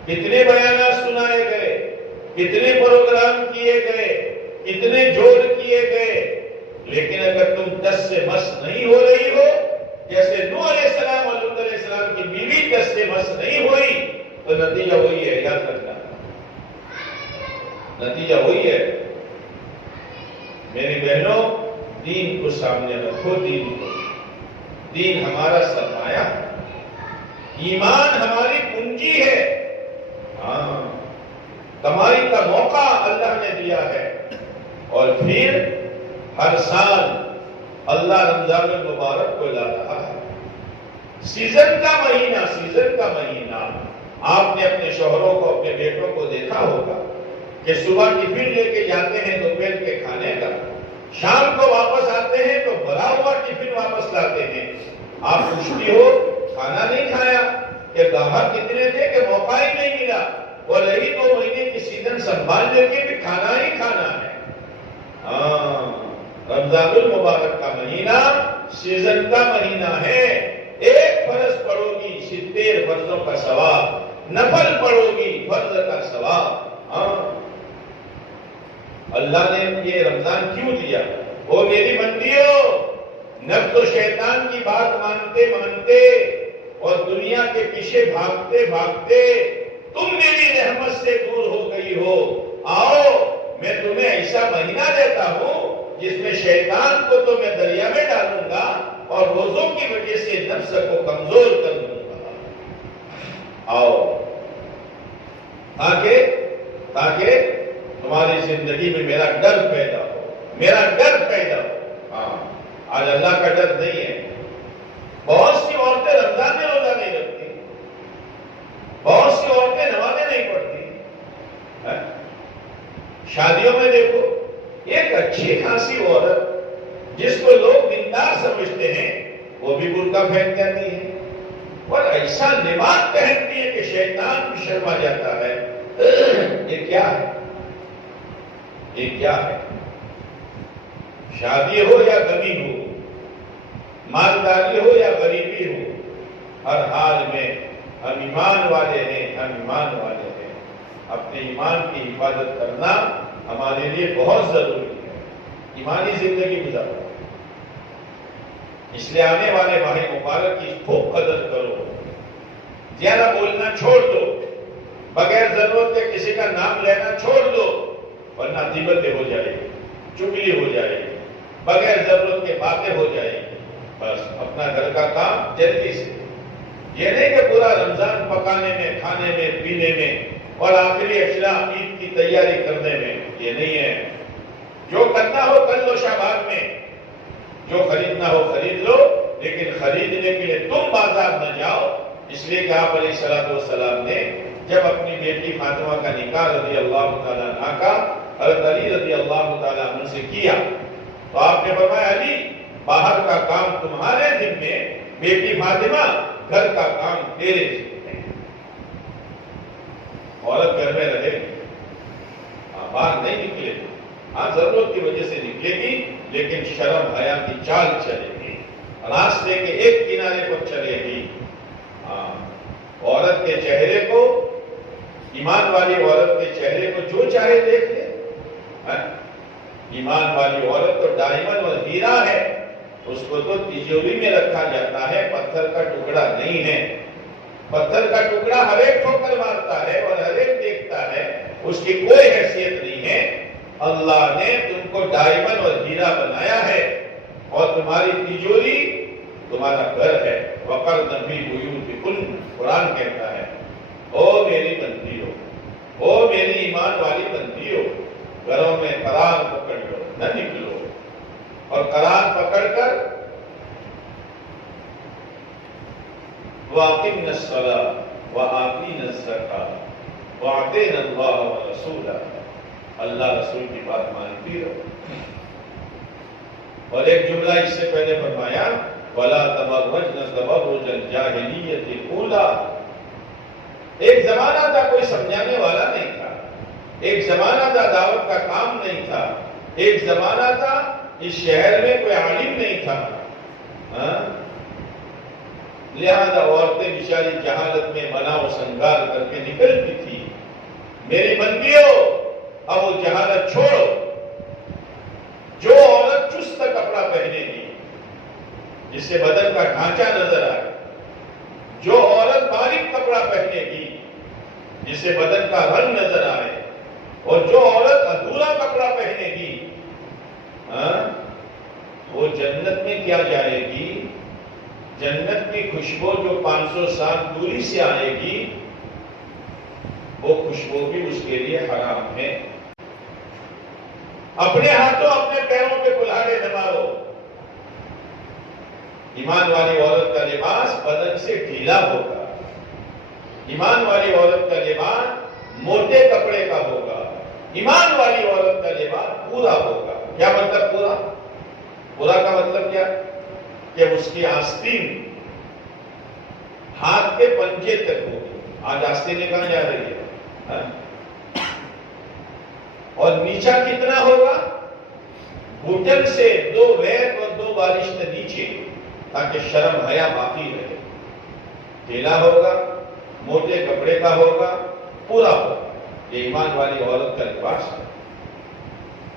کتنے بیانات سنائے گئے، کتنے پروگرام کیے گئے، کتنے جوڑ کیے گئے، لیکن اگر تم دس سے مس نہیں ہو رہی ہو، جیسے نوح علیہ السلام اور لوط علیہ السلام کی بیوی دس سے مس نہیں ہوئی، تو نتیجہ وہی ہے، یاد رکھنا، نتیجہ وہی ہے۔ میری بہنوں، دین کو سامنے رکھو، دین کو، دین ہمارا سرمایہ ہے، ایمان ہماری پونجی ہے۔ ہاں، کمائی کا موقع اللہ نے دیا ہے، اور پھر ہر سال اللہ رمضان المبارک کو لا رہا ہے۔ سیزن کا مہینہ آپ نے اپنے شوہروں کو، اپنے بیٹوں کو دیکھا ہوگا کہ صبح ٹفن لے کے جاتے ہیں دوپہر کے کھانے کا، شام کو واپس آتے ہیں تو بھرا ہوا ٹفن واپس لاتے ہیں۔ آپ پوچھتی ہو کھانا نہیں کھایا، کہ گاہک کتنے تھے کہ موقع ہی نہیں ملا، اور یہی 2 مہینے کی سیزن سنبھال لے کے بھی کھانا ہی کھانا ہے۔ ہاں، رمضان المبارک کا مہینہ سیزن کا مہینہ ہے۔ ایک فرض پڑھو گی 70 فرضوں کا ثواب، نفل پڑھو گی فرض کا ثواب۔ ہاں، اللہ نے یہ رمضان کیوں دیا؟ وہ میری بندیوں، نفس و شیطان کی بات مانتے مانتے اور دنیا کے پیچھے بھاگتے بھاگتے تم میری رحمت سے دور ہو گئی ہو۔ آؤ، میں تمہیں ایسا مہینہ دیتا ہوں جس میں شیطان کو تو میں دریا میں ڈالوں گا اور روزوں کی وجہ سے نفس کو کمزور کر دوں گا۔ آؤ، تاکہ تمہاری زندگی میں میرا ڈر پیدا ہو۔ ہاں، آج اللہ کا ڈر نہیں ہے۔ بہت سی عورتیں رمضان میں روزہ نہیں رکھتی، بہت سی عورتیں نمازیں نہیں پڑھتی۔ شادیوں میں دیکھو، ایک اچھی خاصی عورت جس کو لوگ دیندار سمجھتے ہیں وہ بھی برقع پہن جاتی ہے، اور ایسا لباس پہنتی ہے کہ شیطان بھی شرما جاتا ہے۔ یہ کیا ہے؟ شادی ہو یا غمی ہو، مالداری ہو یا غریبی ہو، ہر حال میں ہم ایمان والے ہیں۔ اپنے ایمان کی حفاظت کرنا ہمارے لیے بہت ضروری ہے، ایمانی زندگی گزارنا۔ اس لیے آنے والے ماہ مبارک کی خوب قدر کرو، زیادہ بولنا چھوڑ دو، بغیر ضرورت کے کسی کا نام لینا چھوڑ دو، ورنہ غیبتیں ہو جائے گی، چگلی ہو جائے گی، بغیر ضرورت کے باتیں ہو جائے گی۔ بس اپنا گھر کا کام جلدی سے، یہ نہیں کہ پورا رمضان پکانے میں، کھانے میں، پینے میں اور آخری اشیاء عید کی تیاری کرنے میں، یہ نہیں ہے۔ جو کرنا ہو کر لو شعبان میں، جو خریدنا ہو خرید لو، لیکن خریدنے کے لیے تم بازار نہ جاؤ۔ اس لیے کہ آپ علیہ الصلوۃ والسلام نے جب اپنی بیٹی فاطمہ کا نکاح رضی اللہ تعالیٰ عنہ کا حضرت علی رضی اللہ تعالیٰ عنہ سے کیا تو آپ نے فرمایا علی، باہر کا کام تمہارے ذمے، بیٹی فاطمہ گھر کا کام تیرے ذمے۔ عورت گھر میں رہے، باہر نہیں نکلے، ہاں ضرورت کی وجہ سے نکلے گی، لیکن شرم حیا کی چال چلے گی، راستے کے ایک کنارے پر چلے گی۔ عورت کے چہرے کو، ایمان والی عورت کے چہرے کو جو چاہے دیکھ لے۔ ایمان والی عورت تو ڈائمنڈ اور ہیرا ہے، اس کو تو تجوری میں رکھا جاتا ہے، پتھر کا ٹکڑا نہیں ہے۔ پتھر کا ٹکڑا ہر ایک ٹھوکر مارتا ہے اور ہر ایک دیکھتا ہے، اس کی کوئی حیثیت نہیں ہے۔ اللہ نے تم کو ڈائمنڈ اور ہیرا بنایا ہے، اور تمہاری تجوری تمہارا گھر ہے۔ وَقَرْنَ فِي بُيُوتِكُنَّ، قرآن کہتا ہے، او میری بندیوں، او میری ایمان والی بندیوں، گھروں میں قرار پکڑ لو، نہ نکلو، اور قرار پکڑ کر وَأَقِمْنَ الصَّلَاةَ وَآتِينَ الزَّكَاةَ وَأَطِعْنَ اللَّهَ وَرَسُولَهُ، اللہ رسول کی بات مانتی رہو۔ اور ایک جملہ اس سے پہلے فرمایا وَلَا تَبَرَّجْنَ تَبَرُّجَ الْجَاهِلِيَّةِ الْأُولَىٰ، ایک زمانہ تھا کوئی سمجھانے والا نہیں تھا، ایک زمانہ تھا دعوت کا کام نہیں تھا، ایک زمانہ تھا اس شہر میں کوئی عالم نہیں تھا، لہذا عورتیں بیچاری جہالت میں بنا و سنگار کر کے نکلتی تھی۔ میری بندیوں، اب وہ جہالت چھوڑو۔ جو عورت چست کپڑا پہنے گی جس سے بدن کا ڈھانچہ نظر آئے، جو عورت باریک کپڑا پہنے گی جس سے بدن کا رنگ نظر آئے، اور جو عورت ادھورا کپڑا پہنے گی وہ جنت میں کیا جائے گی؟ جنت کی خوشبو جو 500 سال دوری سے آئے گی وہ خوشبو بھی اس کے لیے حرام ہے۔ اپنے ہاتھوں اپنے پیروں پہ کلہاڑے نہ مارو۔ ایمان والی عورت کا لباس بدن سے ڈھیلا ہوگا، ایمان والی عورت کا لباس موٹے کپڑے کا ہوگا، ایمان والی عورت کا لباس پورا ہوگا۔ کیا مطلب پورا؟ پورا کا مطلب کیا؟ کہ اس کی آستین ہاتھ کے پنجے تک ہوگی۔ آج آستینیں کہاں جا رہی ہے؟ اور نیچا کتنا ہوگا؟ گھٹن سے 2 ویر اور 2 بالشت نیچے، تاکہ شرم حیا باقی رہے۔ ڈھیلا ہوگا، موٹے کپڑے کا ہوگا، پورا ہوگا۔ یہ ایمان والی عورت کا لباس ہے۔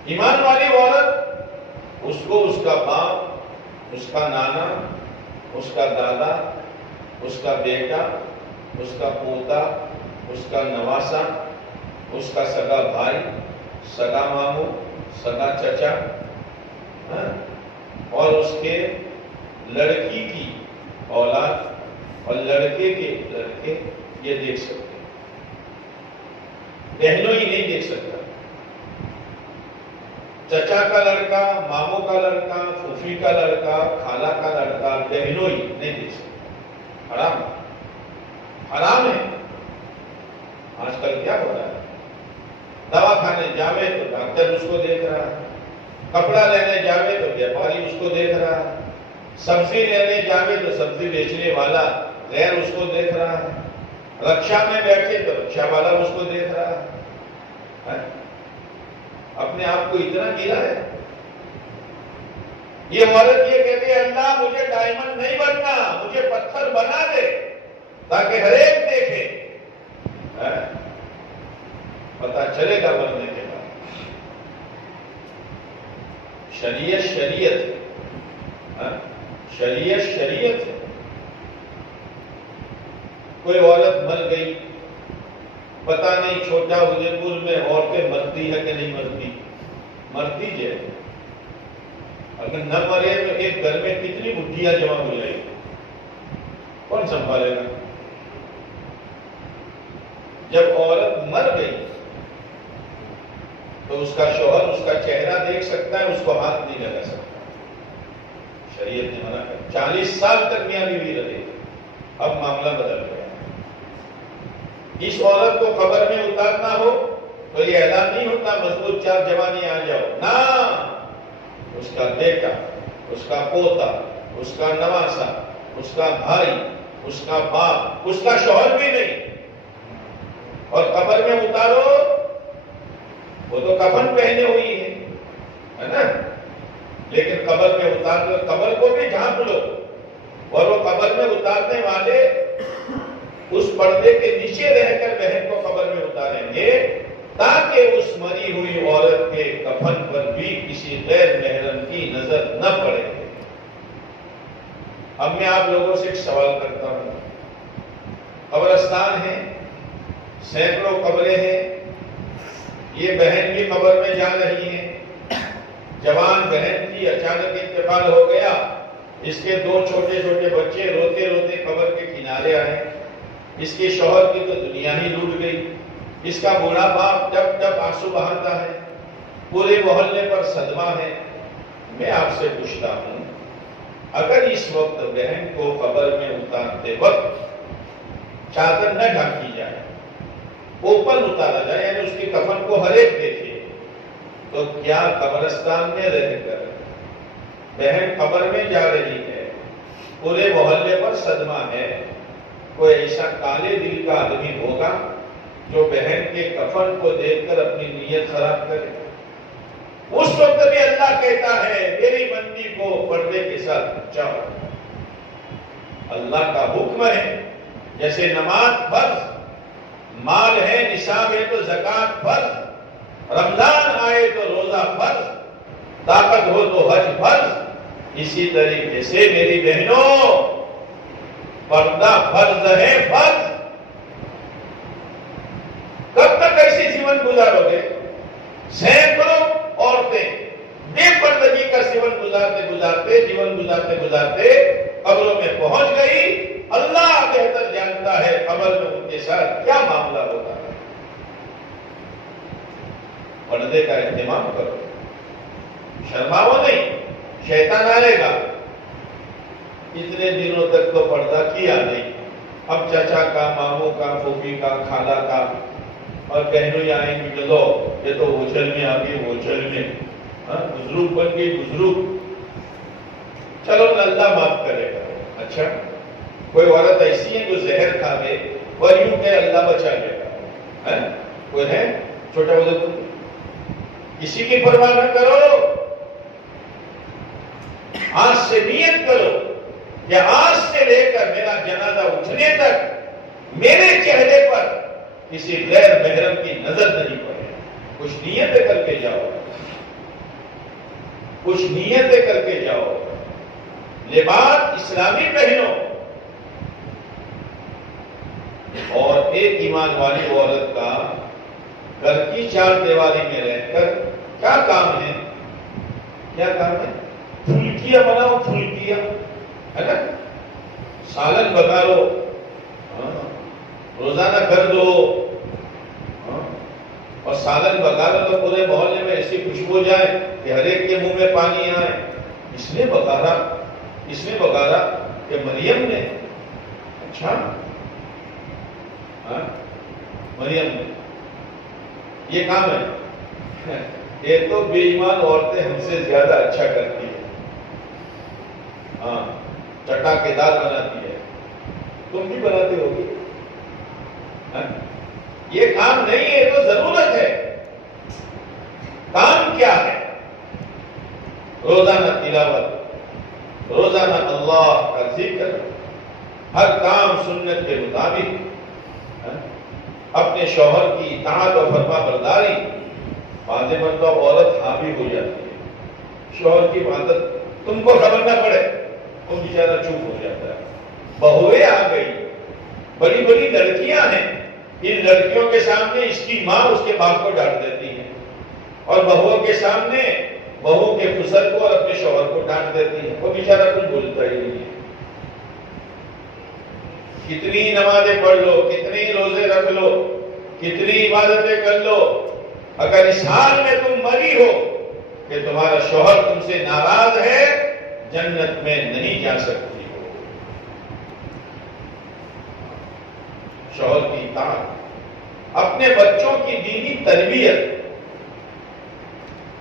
ایمان والی عورت اس کو اس کا باپ، اس کا نانا، اس کا دادا، اس کا بیٹا، اس کا پوتا، اس کا نواسا، اس کا سگا بھائی، سگا ماموں، سگا چچا، اور اس کے لڑکی کی اولاد اور لڑکے کے لڑکے یہ دیکھ سکتے ہیں۔ بہنوں ہی نہیں دیکھ سکتا۔ چچا کا لڑکا، ماموں کا لڑکا، پھوپھی کا لڑکا، خالہ کا لڑکا، بہنوں ہی نہیں دیکھ سکتا۔ حرام حرام ہے۔ آج کل کیا ہو رہا ہے؟ دوا کھانے جاوے تو ڈاکٹر اس کو دیکھ رہا ہے، کپڑا لینے جاوے تو ویپاری اس کو دیکھ رہا ہے، سبزی لینے جاوے تو سبزی بیچنے والا غیر اس کو دیکھ رہا ہے، رکشا میں بیٹھے تو رکشا والا اس کو دیکھ رہا ہے۔ اپنے آپ کو اتنا گیلا ہے۔ یہ عورت یہ کہتی ہے اللہ مجھے ڈائمنڈ نہیں بننا، مجھے پتھر بنا دے تاکہ ہر ایک دیکھے۔ پتا چلے گا مرنے کے بعد۔ شریعت شریعت ہے، شریعت شریعت ہے۔ کوئی عورت مر گئی، پتہ نہیں چھوٹا ادے-پور میں عورتیں مرتی ہے کہ نہیں مرتی، مرتی ہے۔ اگر نہ مرے تو ایک گھر میں کتنی بڈھیاں جمع ہو جائے گی، کون سنبھالے گا؟ جب عورت مر گئی تو اس کا شوہر اس کا چہرہ دیکھ سکتا ہے، اس کو ہاتھ نہیں لگا سکتا۔ شریعت نے منع کر 40 سال تک میاں بیوی رہے۔ اب معاملہ بدل گیا۔ اس عورت کو قبر میں اتارنا ہو تو یہ اعلان نہیں ہوتا مضبوط 4 جوانی آ جاؤ، نہ، اس کا بیٹا، اس کا پوتا، اس کا نواسا، اس کا بھائی، اس کا باپ، اس کا شوہر بھی نہیں۔ اور قبر میں اتارو، وہ تو کفن پہنے ہوئی ہے نا، لیکن قبر میں اتار دو، قبر کو بھی جھانپ لو، اور وہ قبر میں اتارنے والے اس پردے کے نیچے رہ کر بہن کو قبر میں اتاریں گے تاکہ اس مری ہوئی عورت کے کفن پر بھی کسی غیر محرم کی نظر نہ پڑے۔ اب میں آپ لوگوں سے ایک سوال کرتا ہوں، قبرستان ہے، سینکڑوں قبریں ہیں، یہ بہن بھی قبر میں جا رہی ہے، جوان بہن کی اچانک انتقال ہو گیا، اس کے 2 چھوٹے چھوٹے بچے روتے روتے قبر کے کنارے آئے، اس کے شوہر کی تو دنیا ہی لوٹ گئی، اس کا بوڑھا باپ ٹپ ٹپ آنسو بہاتا ہے، پورے محلے پر صدمہ ہے۔ میں آپ سے پوچھتا ہوں، اگر اس وقت بہن کو قبر میں اتارتے وقت چادر نہ ڈھانکی جائے، اوپن اتارا جائے، یعنی اس کی کفن کو ہر ایک دیکھے، تو کیا قبرستان میں رہ کر بہن قبر میں جا رہی ہے، پورے محلے پر صدمہ ہے، کوئی ایسا کالے دل کا آدمی ہوگا جو بہن کے کفن کو دیکھ کر اپنی نیت خراب کرے؟ اس وقت بھی اللہ کہتا ہے میری بندی کو پردے کے ساتھ بچاؤ۔ اللہ کا حکم ہے، جیسے نماز فرض، مال ہے، نصاب ہے تو زکات فرض، رمضان آئے تو روزہ فرض، طاقت ہو تو حج فرض، اسی طریقے سے میری بہنوں پردہ فرض ہے، فرض۔ کب تک ایسے جیون گزارو گے؟ سینکڑوں عورتیں بے پردگی کا جیون گزارتے گزارتے قبروں میں پہنچ گئی۔ اللہ بہتر جانتا ہے قبر میں ان کے ساتھ کیا معاملہ ہوتا ہے۔ پردے کا اہتمام کرو، شرماؤ نہیں، شیطان آئے گا۔ اتنے دنوں تک تو پردہ کیا نہیں، اب چچا کا، ماموں کا، پھوپھی کا، خالہ کا اور بہنوں یہ آئیں گے کہ لو یہ تو اوچھل میں آ گئی، اوچھل میں بزرگ بن گئی، بزرگ، چلو اللہ معاف کرے گا۔ اچھا کوئی عورت ایسی ہے جو زہر کھا گئے وہ یوں کہ اللہ بچا لے گا، کوئی ہے چھوٹا بزرگ؟ کسی کی پرواہ نہ کرو، آج سے نیت کرو کہ آج سے لے کر میرا جنازہ اٹھنے تک میرے چہرے پر کسی غیر محرم کی نظر نہیں پڑے۔ کچھ نیتیں کر کے جاؤ، کچھ نیتیں کر کے جاؤ، لباس اسلامی پہنو، اور ایک ایمان والی عورت کا گھر کی چار دیواری میں رہ کر کیا کام ہے؟ کیا کام ہے؟ پھلکیاں بناؤ، پھلکیاں، ہے نا، سالن پکارو، روزانہ کر دو، اور سالن پکارو تو پورے محلے میں ایسی خوشبو جائے کہ ہر ایک کے منہ میں پانی آئے۔ اس نے پکارا، اس نے پکارا کہ مریم نے، اچھا مریم نے، یہ کام ہے۔ یہ تو بے ایمان عورتیں ہم سے زیادہ اچھا کرتی ہیں، چٹاکے دار بناتی ہے، تم بھی بناتے ہوگی۔ یہ کام نہیں ہے، تو ضرورت ہے۔ کام کیا ہے؟ روزانہ تلاوت، روزانہ اللہ کا ذکر، ہر کام سنت کے مطابق، اپنے شوہر کی اطاعت اور فرما برداری۔ بعض مرتبہ عورت حاوی ہو جاتی ہے، شوہر کی عبادت تم کو خبر نہ پڑے، وہ بیچارہ چپ ہو جاتا ہے۔ بہویں آ گئی، بڑی بڑی لڑکیاں ہیں، ان لڑکیوں کے سامنے اس کی ماں اس کے باپ کو ڈانٹ دیتی ہے، اور بہوؤں کے سامنے بہو کے فسل کو اور اپنے شوہر کو ڈانٹ دیتی ہے، وہ بیچارہ کچھ بولتا ہی نہیں ہے۔ کتنی نمازیں پڑھ لو، کتنی روزے رکھ لو، کتنی عبادتیں کر لو، اگر اس حال میں تم مری ہو کہ تمہارا شوہر تم سے ناراض ہے، جنت میں نہیں جا سکتی ہو۔ شوہر کی اطاعت، اپنے بچوں کی دینی تربیت،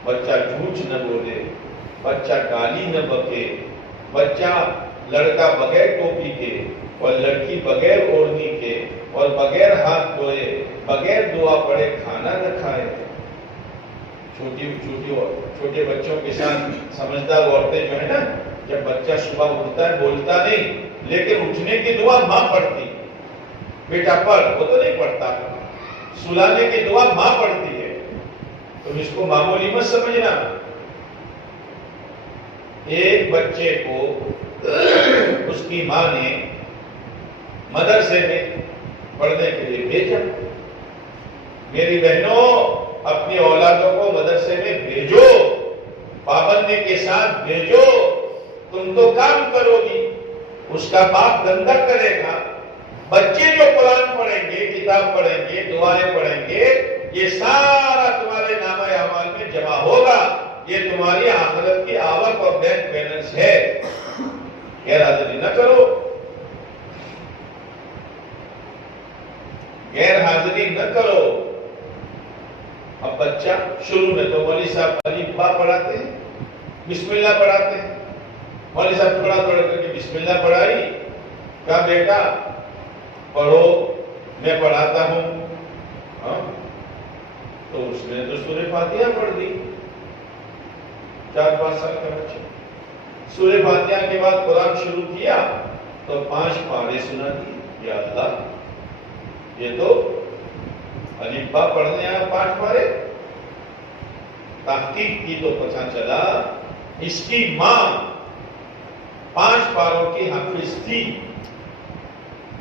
بچہ جھوٹ نہ بولے، بچہ گالی نہ بکے، بچہ لڑکا بغیر ٹوپی کے اور لڑکی بغیر اوڑھنی کے اور بغیر ہاتھ دھوئے، بغیر دعا پڑھے کھانا نہ کھائے۔ چھوٹے بچوں کے ساتھ سمجھدار عورتیں جو ہے نا، جب بچہ صبح اٹھتا ہے بولتا نہیں، لیکن اٹھنے کی دعا ماں پڑھتی، بیٹا پڑھ، وہ تو نہیں پڑھتا، سلانے کی دعا ماں پڑھتی ہے۔ تم اس کو معمولی مت سمجھنا۔ ایک بچے کو اس کی ماں نے مدرسے میں پڑھنے کے لیے بھیجا۔ میری بہنوں، اپنی اولادوں کو مدرسے میں بھیجو، پابندی کے ساتھ بھیجو۔ تم تو کام کرو گی، اس کا باپ دھندا کرے گا۔ بچے جو قرآن پڑھیں گے، کتاب پڑھیں گے، دعائیں پڑھیں گے، یہ سارا تمہارے نامہ اعمال میں جمع ہوگا۔ یہ تمہاری آخرت کی آوک اور بینک بیلنس ہے۔ غیر حاضری نہ کرو، غیر حاضری نہ کرو۔ اب بچہ شروع میں تو مولوی صاحب الف با پڑھاتے ہیں، بسم اللہ پڑھاتے ہیں۔ مولوی صاحب تھوڑا تھوڑا کر کے بسم اللہ پڑھائی، کہا بیٹا پڑھو، میں پڑھاتا ہوں۔ تو اس نے تو سورہ فاتحہ پڑھ دی، 4-5 سال کا بچہ۔ سورہ فاتحہ کے بعد قرآن شروع کیا تو 5 پارے سنا دی۔ یا اللہ، یہ تو الف با پڑھنے آیا 5 پارے۔ تحقیق کی تو پتہ چلا اس کی ماں 5 پاروں کی حافظ تھی۔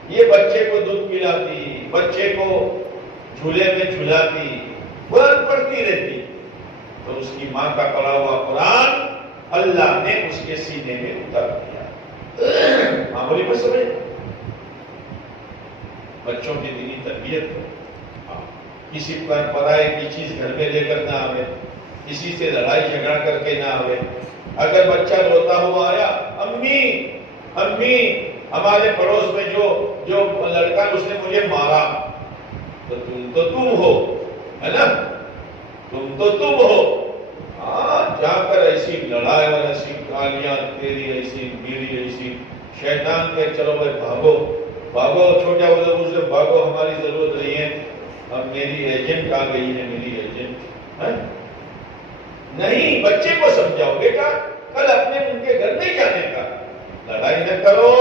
یہ بچے کو دودھ پلاتی، بچے کو جھولے میں جھلاتی، قرآن پڑھتی رہتی، تو اس کی ماں کا پڑھا ہوا قرآن اللہ نے اس کے سینے میں اتار دیا۔ معمولی بات سمجھ، بچوں کی دینی تربیت کسی پر پرائے کی چیز گھر میں لے کر نہ آوے، کسی سے لڑائی جھگڑا کر کے نہ آوے۔ اگر بچہ روتا ہوا آیا، امی امی ہمارے پڑوس میں جو لڑکا اس نے مجھے مارا، تو تم ہو، ہے نا، تم ہو۔ ہاں، جا کر ایسی لڑائی اور ایسی گالیاں، تیری ایسی میری ایسی، شیطان کہ چلو بھائی بھاگو چھوٹا بزرگ سے بھاگو، ہماری ضرورت نہیں ہے، اب میری ایجنٹ آ گئی ہے، میری ایجنٹ۔ نہیں، بچے کو سمجھاؤ بیٹا کل اپنے ان کے گھر نہیں جانے کا، لڑائی نہ کرو،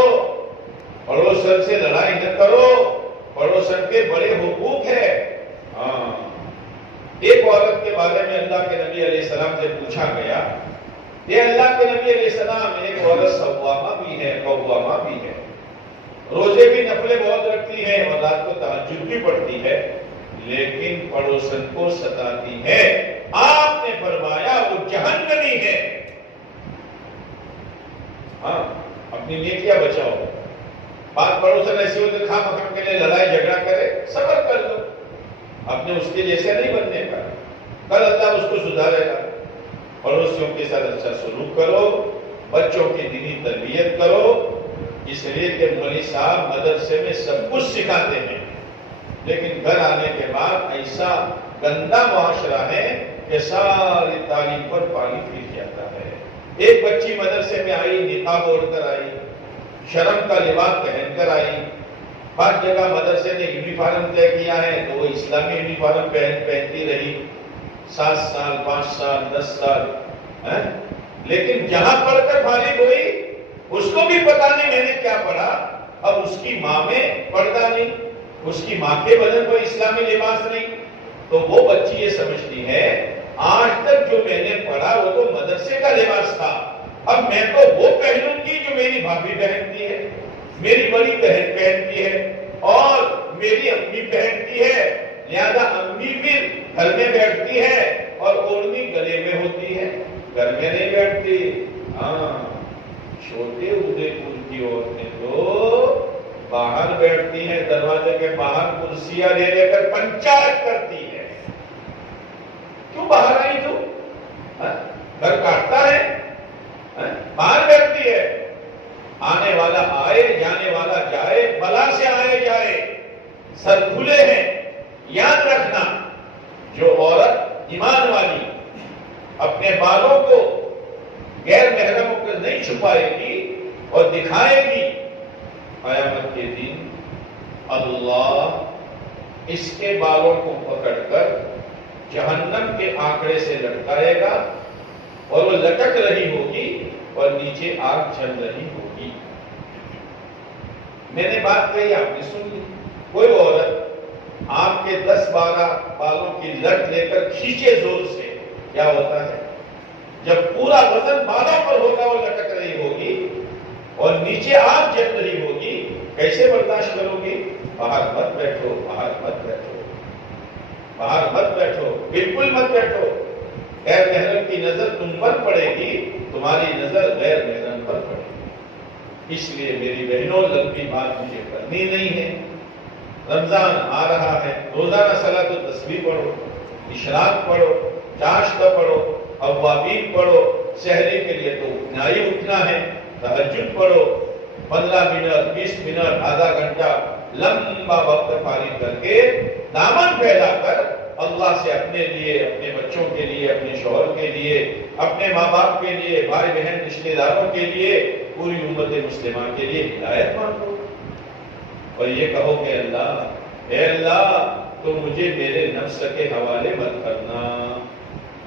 پڑوسن سے لڑائی نہ کرو، پڑوسن کے بڑے حقوق ہے۔ ہاں، ایک عورت کے بارے میں اللہ کے نبی علیہ السلام سے پوچھا گیا، یہ اللہ کے نبی علیہ السلام، ایک عورت صوامہ بھی ہے، قوامہ بھی ہے، روزے بھی نفلیں بہت رکھتی ہے اور رات کو تہجد بھی پڑھتی ہے، لیکن پڑوسن کو ستاتی ہے۔ آپ نے فرمایا وہ جہنمی ہے۔ ہاں، اپنی نیکیاں بچاؤ۔ بات پڑوسن ایسی ہو تو خواہ مخواہ کے لیے لڑائی جھگڑا کرے، صبر کر لو، اپنے اس کے جیسے نہیں بننے کا، کل اللہ اس کو سدھارے گا۔ پڑوسیوں کے ساتھ اچھا سلوک کرو، بچوں کی دینی تربیت کرو، اس لیے کہ مولوی صاحب مدرسے میں سب کچھ سکھاتے ہیں، لیکن گھر آنے کے بعد ایسا گندا معاشرہ ہے کہ ساری تعلیم پر پانی پھر جاتا ہے۔ ایک بچی مدرسے میں آئی، نقاب اوڑھ کر آئی، شرم کا لباس پہن کر آئی، ہر جگہ مدرسے نے یونیفارم طے کیا ہے تو وہ اسلامی یونیفارم پہنتی رہی 7 سال 5 سال 10 سال، لیکن جہاں پڑھ کر فارغ ہوئی اس کو بھی پتا نہیں میں نے کیا پڑھا۔ اب اس کی ماں میں پردہ نہیں، اس کی ماں کے بدن پر اسلامی لباس نہیں، تو وہ بچی یہ سمجھتی ہے آج تک جو میں نے پڑھا وہ تو مدرسے کا لباس تھا، اب میں تو وہ پہنوں گی جو میری بھابھی پہنتی ہے، میری بڑی بہن پہنتی ہے اور میری امی پہنتی ہے، لہذا امی بھی گھر میں بیٹھتی ہے اور اوڑھنی گلے میں ہوتی ہے، گھر میں نہیں بیٹھتی۔ ہاں، چھوٹے ادے پور کی عورتیں تو باہر بیٹھتی ہیں، دروازے کے باہر کرسیاں لے کر پنچایت کرتی ہے۔ کیوں باہر آئی تو؟ گھر کاٹتا ہے، باہر بیٹھتی ہے۔ آنے والا آئے، جانے والا جائے، بلا سے آئے جائے، سر کھلے ہیں۔ یاد رکھنا، جو عورت ایمان والی اپنے بالوں کو غیر محرموں کو نہیں چھپائے گی اور دکھائے گی، قیامت کے دن اللہ اس کے بالوں کو پکڑ کر جہنم کے آنکڑے سے لٹکائے گا اور وہ لٹک رہی ہوگی اور نیچے آگ جل رہی ہوگی۔ میں نے بات کہی، آپ نے سن لی۔ کوئی عورت آپ کے 10-12 بالوں کی لٹ لے کر کھینچے زور سے، کیا ہوتا ہے؟ جب پورا وزن بالوں پر ہوگا وہ لٹک رہی ہوگی اور نیچے آگ جل رہی ہوگی، کیسے برداشت کرو گی؟ باہر مت بیٹھو، باہر مت بیٹھو، باہر مت بیٹھو، بالکل مت بیٹھو۔ غیر محرم کی نظر تم پر پڑے گی، تمہاری نظر غیر محرم پر پڑے گی۔ اس لیے میری بہنوں، لمبی بات مجھے کرنی نہیں ہے۔ رمضان آ رہا ہے، روزانہ صلاۃ و تسبیح پڑھو، اشراق پڑھو، چاشتہ پڑھو، اوابین پڑھو، سحری کے لیے تو اٹھنا ہی اٹھنا ہے، تہجد پڑھو، 15 منٹ 20 منٹ آدھا گھنٹہ لمبا وقت فارغ کر کے دامن پھیلا کر اللہ سے اپنے لیے، اپنے بچوں کے لیے، اپنے شوہر کے لیے، اپنے ماں باپ کے لیے، بھائی بہن رشتے داروں کے لیے، پوری امت مسلمہ کے لیے ہدایت مانگو اور یہ کہو کہ اللہ، اے اللہ تو مجھے میرے نفس کے حوالے مت کرنا۔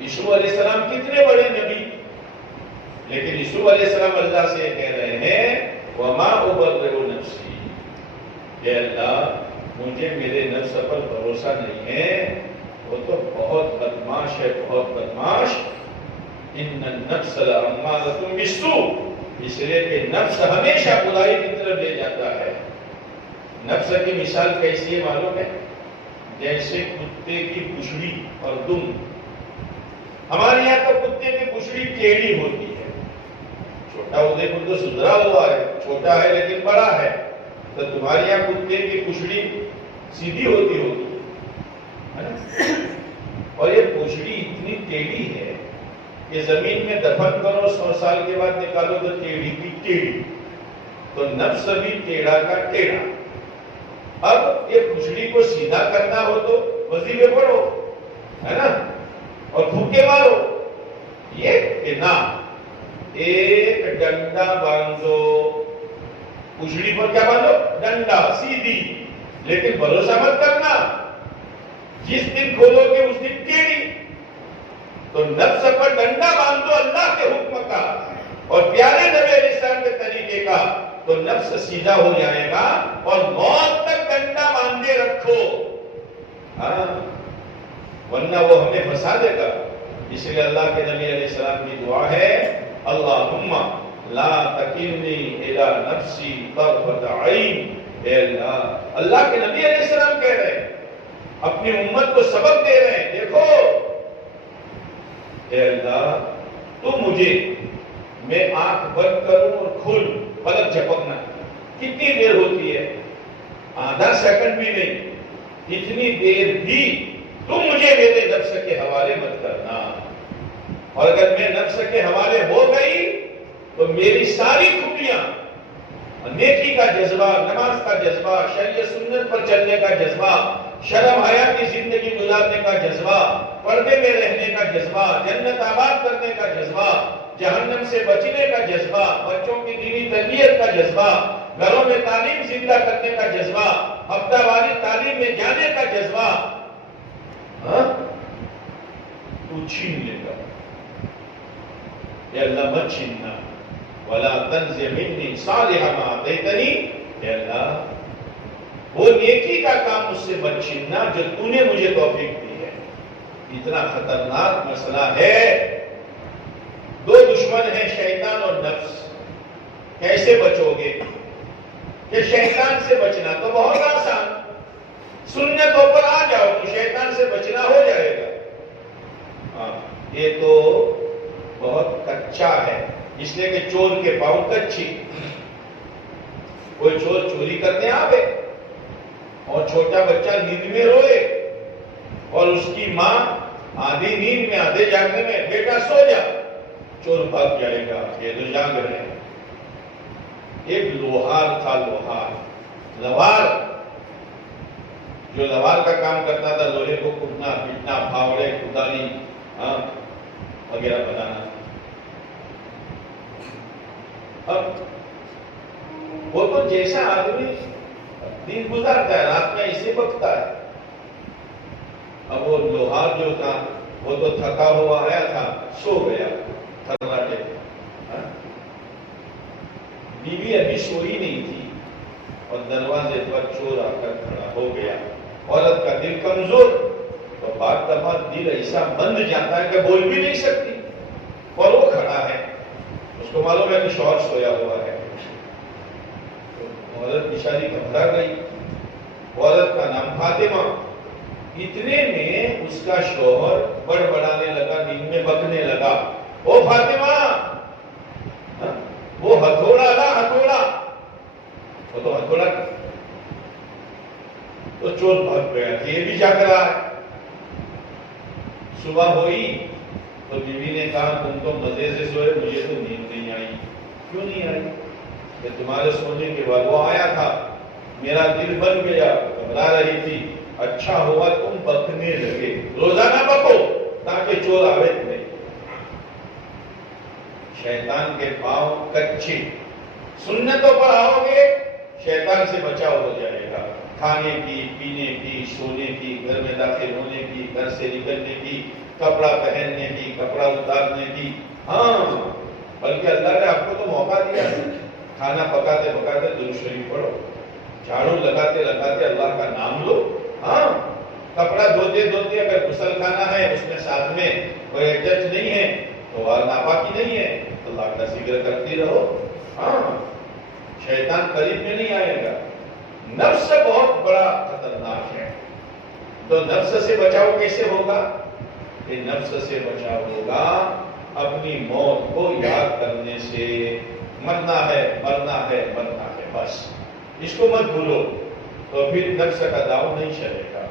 یسوع علیہ السلام کتنے بڑے نبی، لیکن یسوع علیہ السلام اللہ سے کہہ رہے ہیں وَمَا أُبَرِّئُ نَفْسِي، اے اللہ مجھے میرے نفس پر بھروسہ نہیں ہے، وہ تو بہت بدماش ہے، بہت بدماش۔ ان النفس لأمارۃ بالسوء، اس لیے کہ نفس ہمیشہ برائی کی طرف لے جاتا ہے۔ نفس کی مثال کیسی ہے معلوم ہے؟ جیسے کتے کی پشڑی اور دم۔ ہمارے یہاں تو کتے کی پشڑی ٹیڑھی ہوتی ہے، چھوٹا ادے پور تو سدھرا ہوا ہے، چھوٹا ہے لیکن بڑا ہے، تو تمہارے یہاں کتے کی پشڑی سیدھی ہوتی ہوگی، اور یہ پوچھڑی اتنی ٹیڑھی ہے کہ زمین میں دفن کرو 100 سال کے بعد نکالو تو ٹیڑھی کی ٹیڑھی. تو نفس بھی ٹیڑھا کا ٹیڑھا. اب یہ پوچھڑی کو سیدھا کرنا ہو تو وظیفے پڑھو، ہے نا، اور پھوکے مارو. یہ کہ نہ، ایک ڈنڈا باندھو. پوچھڑی پر کیا باندھو؟ ڈنڈا، سیدھی. لیکن بھروسہ مت کرنا، جس دن کھولو گے اس دن ٹیڑھی. تو نفس پر ڈنڈا باندھو اللہ کے حکم کا اور پیارے نبی علیہ السلام کے طریقے کا، تو نفس سیدھا ہو جائے گا. اور موت تک ڈنڈا باندھے رکھو، ہاں، ورنہ وہ ہمیں پھنسا دے گا. اس لیے اللہ کے نبی علیہ السلام کی دعا ہے، اللہم لا تکلنی الی نفسی طرفۃ عین. اے اللہ کے نبی علیہ السلام کہہ رہے ہیں، اپنی امت کو سبق دے رہے ہیں، دیکھو اے اللہ تو مجھے، میں آنکھ بند کروں اور کھول پلک جھپکنا کتنی دیر ہوتی ہے؟ آدھا سیکنڈ بھی نہیں. اتنی دیر بھی تم مجھے میرے نفس کے حوالے مت کرنا. اور اگر میں نفس کے حوالے ہو گئی تو میری ساری خوبیاں، نیکی کا جذبہ، نماز کا جذبہ، شریعت سنت پر چلنے کا جذبہ، شرم حیا کی زندگی گزارنے کا جذبہ، پردے میں رہنے کا جذبہ، جنت آباد کرنے کا جذبہ، جہنم سے بچنے کا جذبہ، بچوں کی دینی تربیت کا جذبہ، گھروں میں تعلیم زندہ کرنے کا جذبہ، ہفتہ واری تعلیم میں جانے کا جذبہ، تو چھین لے گا. اے اللہ مت چھیننا. وَلَا تَنْزِعْ مِنِّي صَالِحَ مَا آتَيْتَنِي. اے اللہ وہ نیکی کا کام مجھ سے مت چھیننا جو تو نے مجھے توفیق دی ہے. اتنا خطرناک مسئلہ ہے. دو دشمن ہیں، شیطان اور نفس. کیسے بچو گے؟ کہ شیطان سے بچنا تو بہت آسان، سنتوں پر آ جاؤ تو شیطان سے بچنا ہو جائے گا. یہ تو بہت کچا ہے، اس لیے کہ چور کے پاؤں کچی. کوئی چور چوری کرنے آوے اور چھوٹا بچہ نیند میں روئے اور اس کی ماں آدھی نیند میں آدھے جاگنے میں، بیٹا سو جا، چور بھاگ جائے گا، یہ تو جاگ رہے ہیں. ایک لوہار تھا، لوار، جو لوار کا کام کرتا تھا، لوہے کو کٹنا پیٹنا، پھاوڑے کدالی وغیرہ بنانا. اب وہ تو جیسا آدمی دن گزارتا ہے، رات میں اسے بکتا ہے. اب وہ لوہار جو تھا وہ تو تھکا ہوا آیا تھا، سو گیا تھراٹے. بیوی ابھی سوئی نہیں تھی اور دروازے پر چور آ کر کھڑا ہو گیا. عورت کا دل کمزور، تو بعد دفعہ دل ایسا بند جاتا ہے کہ بول بھی نہیں سکتی، اور وہ کھڑا ہے، اس کو معلوم ہے کہ شوہر سویا ہوا ہے. عورت بیچاری گھبرا گئی. عورت کا نام فاطمہ. اتنے میں اس کا شوہر بڑبڑانے لگا، نیند میں بکنے لگا، او فاطمہ، وہ ہتھوڑا لا، ہتھوڑا. وہ تو ہتھوڑا، تو چور بھاگ گیا. یہ بھی جاگ رہا ہے. صبح ہوئی تو بیوی نے کہا تم تو مزے سے سوئے، مجھے تو نیند نہیں آئی. کیوں نہیں آئی؟ کہ تمہارے سونے کے بعد وہ آیا تھا، میرا دل بن گیا، گھبرا رہی تھی. اچھا ہوا تم بکنے لگے. روزانہ بکو تاکہ چور آوے نہیں. شیطان کے پاؤں کچے. سنتوں پر آؤ گے شیطان سے بچاؤ ہو جائے گا. کھانے کی، پینے کی، سونے کی، گھر میں داخل ہونے کی، گھر سے نکلنے کی، کپڑا پہننے کی، کپڑا اتارنے کی. ہاں، بلکہ اللہ نے آپ کو تو موقع دیا ہے. کھانا پکاتے پکاتے درود شریف پڑھو، جھاڑو لگاتے لگاتے اللہ کا نام لو. ہاں، کپڑا دھوتے دھوتے اگر غسل خانہ ہے اس میں ساتھ میں کوئی ایڈجسٹ نہیں ہے تو وہاں ناپاکی نہیں ہے، اللہ کا ذکر کرتے رہو. ہاں، شیطان قریب میں نہیں آئے گا. نفس بہت بڑا خطرناک ہے. تو نفس سے بچاؤ کیسے ہوگا؟ کہ نفس سے بچاؤ ہوگا اپنی موت کو یاد کرنے سے. مرنا ہے، مرنا ہے، مرنا ہے، بس اس کو مت بھولو، تو پھر نفس کا داؤ نہیں چلے گا.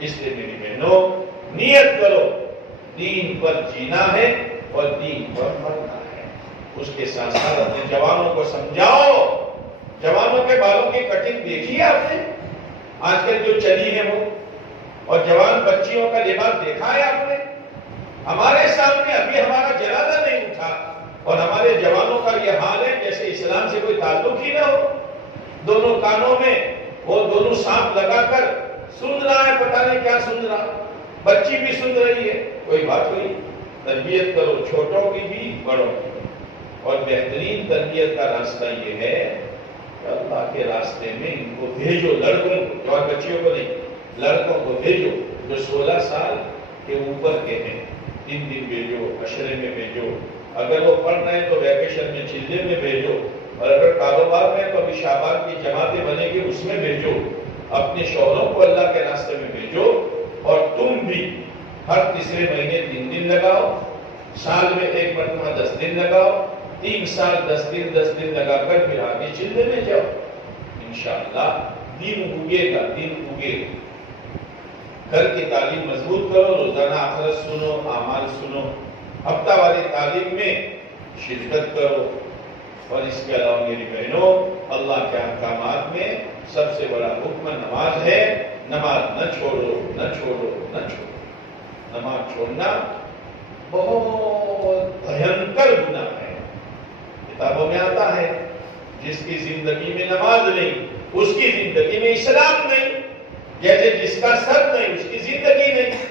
اس لیے میری بہنوں، نیت کرو دین پر جینا ہے اور دین پر مرنا ہے۔ اس کے ساتھ ساتھ اپنے جوانوں کو سمجھاؤ۔ جوانوں کے بالوں کی کٹنگ دیکھی ہے آپ نے آج کل جو چلی ہے وہ؟ اور جوان بچیوں کا لباس دیکھا ہے آپ نے؟ ہمارے سامنے ابھی ہمارا جنازہ نہیں اٹھا اور ہمارے جوانوں کا یہ حال ہے جیسے اسلام سے کوئی تعلق ہی نہ ہو۔ دونوں کانوں میں وہ دونوں سانپ لگا کر سن رہا ہے، پتہ نہیں کیا سن رہا، بچی بھی سن رہی ہے، کوئی بات ہوئی؟ تربیت کرو، چھوٹوں کی بھی بڑوں کی بھی۔ اور بہترین تربیت کا راستہ یہ ہے کہ اللہ کے راستے میں ان کو بھیجو، لڑکوں کو، اور بچیوں کو نہیں، لڑکوں کو بھیجو جو 16 سال کے اوپر کے ہیں، 3 دن بھیجو، عشرے میں بھیجو، اگر وہ پڑھ رہے ہیں تو ویکیشن میں چلے میں بھیجو، اور اگر کاروبار میں تو ابھی شعبان کی جماعتیں بنے گی اس میں بھیجو، اپنے شوہروں کو اللہ کے راستے میں بھیجو، اور تم بھی ہر تیسرے مہینے 3 دن لگاؤ، سال میں 1 مرتبہ 10 دن لگاؤ، 3 سال 10 دن لگا کر پھر آگے چلنے میں جاؤ، انشاءاللہ دین اگے گا، دین اگے گا۔ گھر کی تعلیم مضبوط کرو، روزانہ آخرت سنو، اعمال سنو، ہفتہ والی تعلیم میں شرکت کرو، اور اس کے علاوہ میری بہنوں اللہ کے احکامات میں سب سے بڑا حکم نماز ہے۔ نماز نہ چھوڑو، نہ چھوڑو، نہ چھوڑو۔ نماز چھوڑنا بہت بھینکر گناہ ہے۔ کتابوں میں آتا ہے جس کی زندگی میں نماز نہیں اس کی زندگی میں اسلام نہیں، جیسے جس کا سر نہیں اس کی زندگی نہیں۔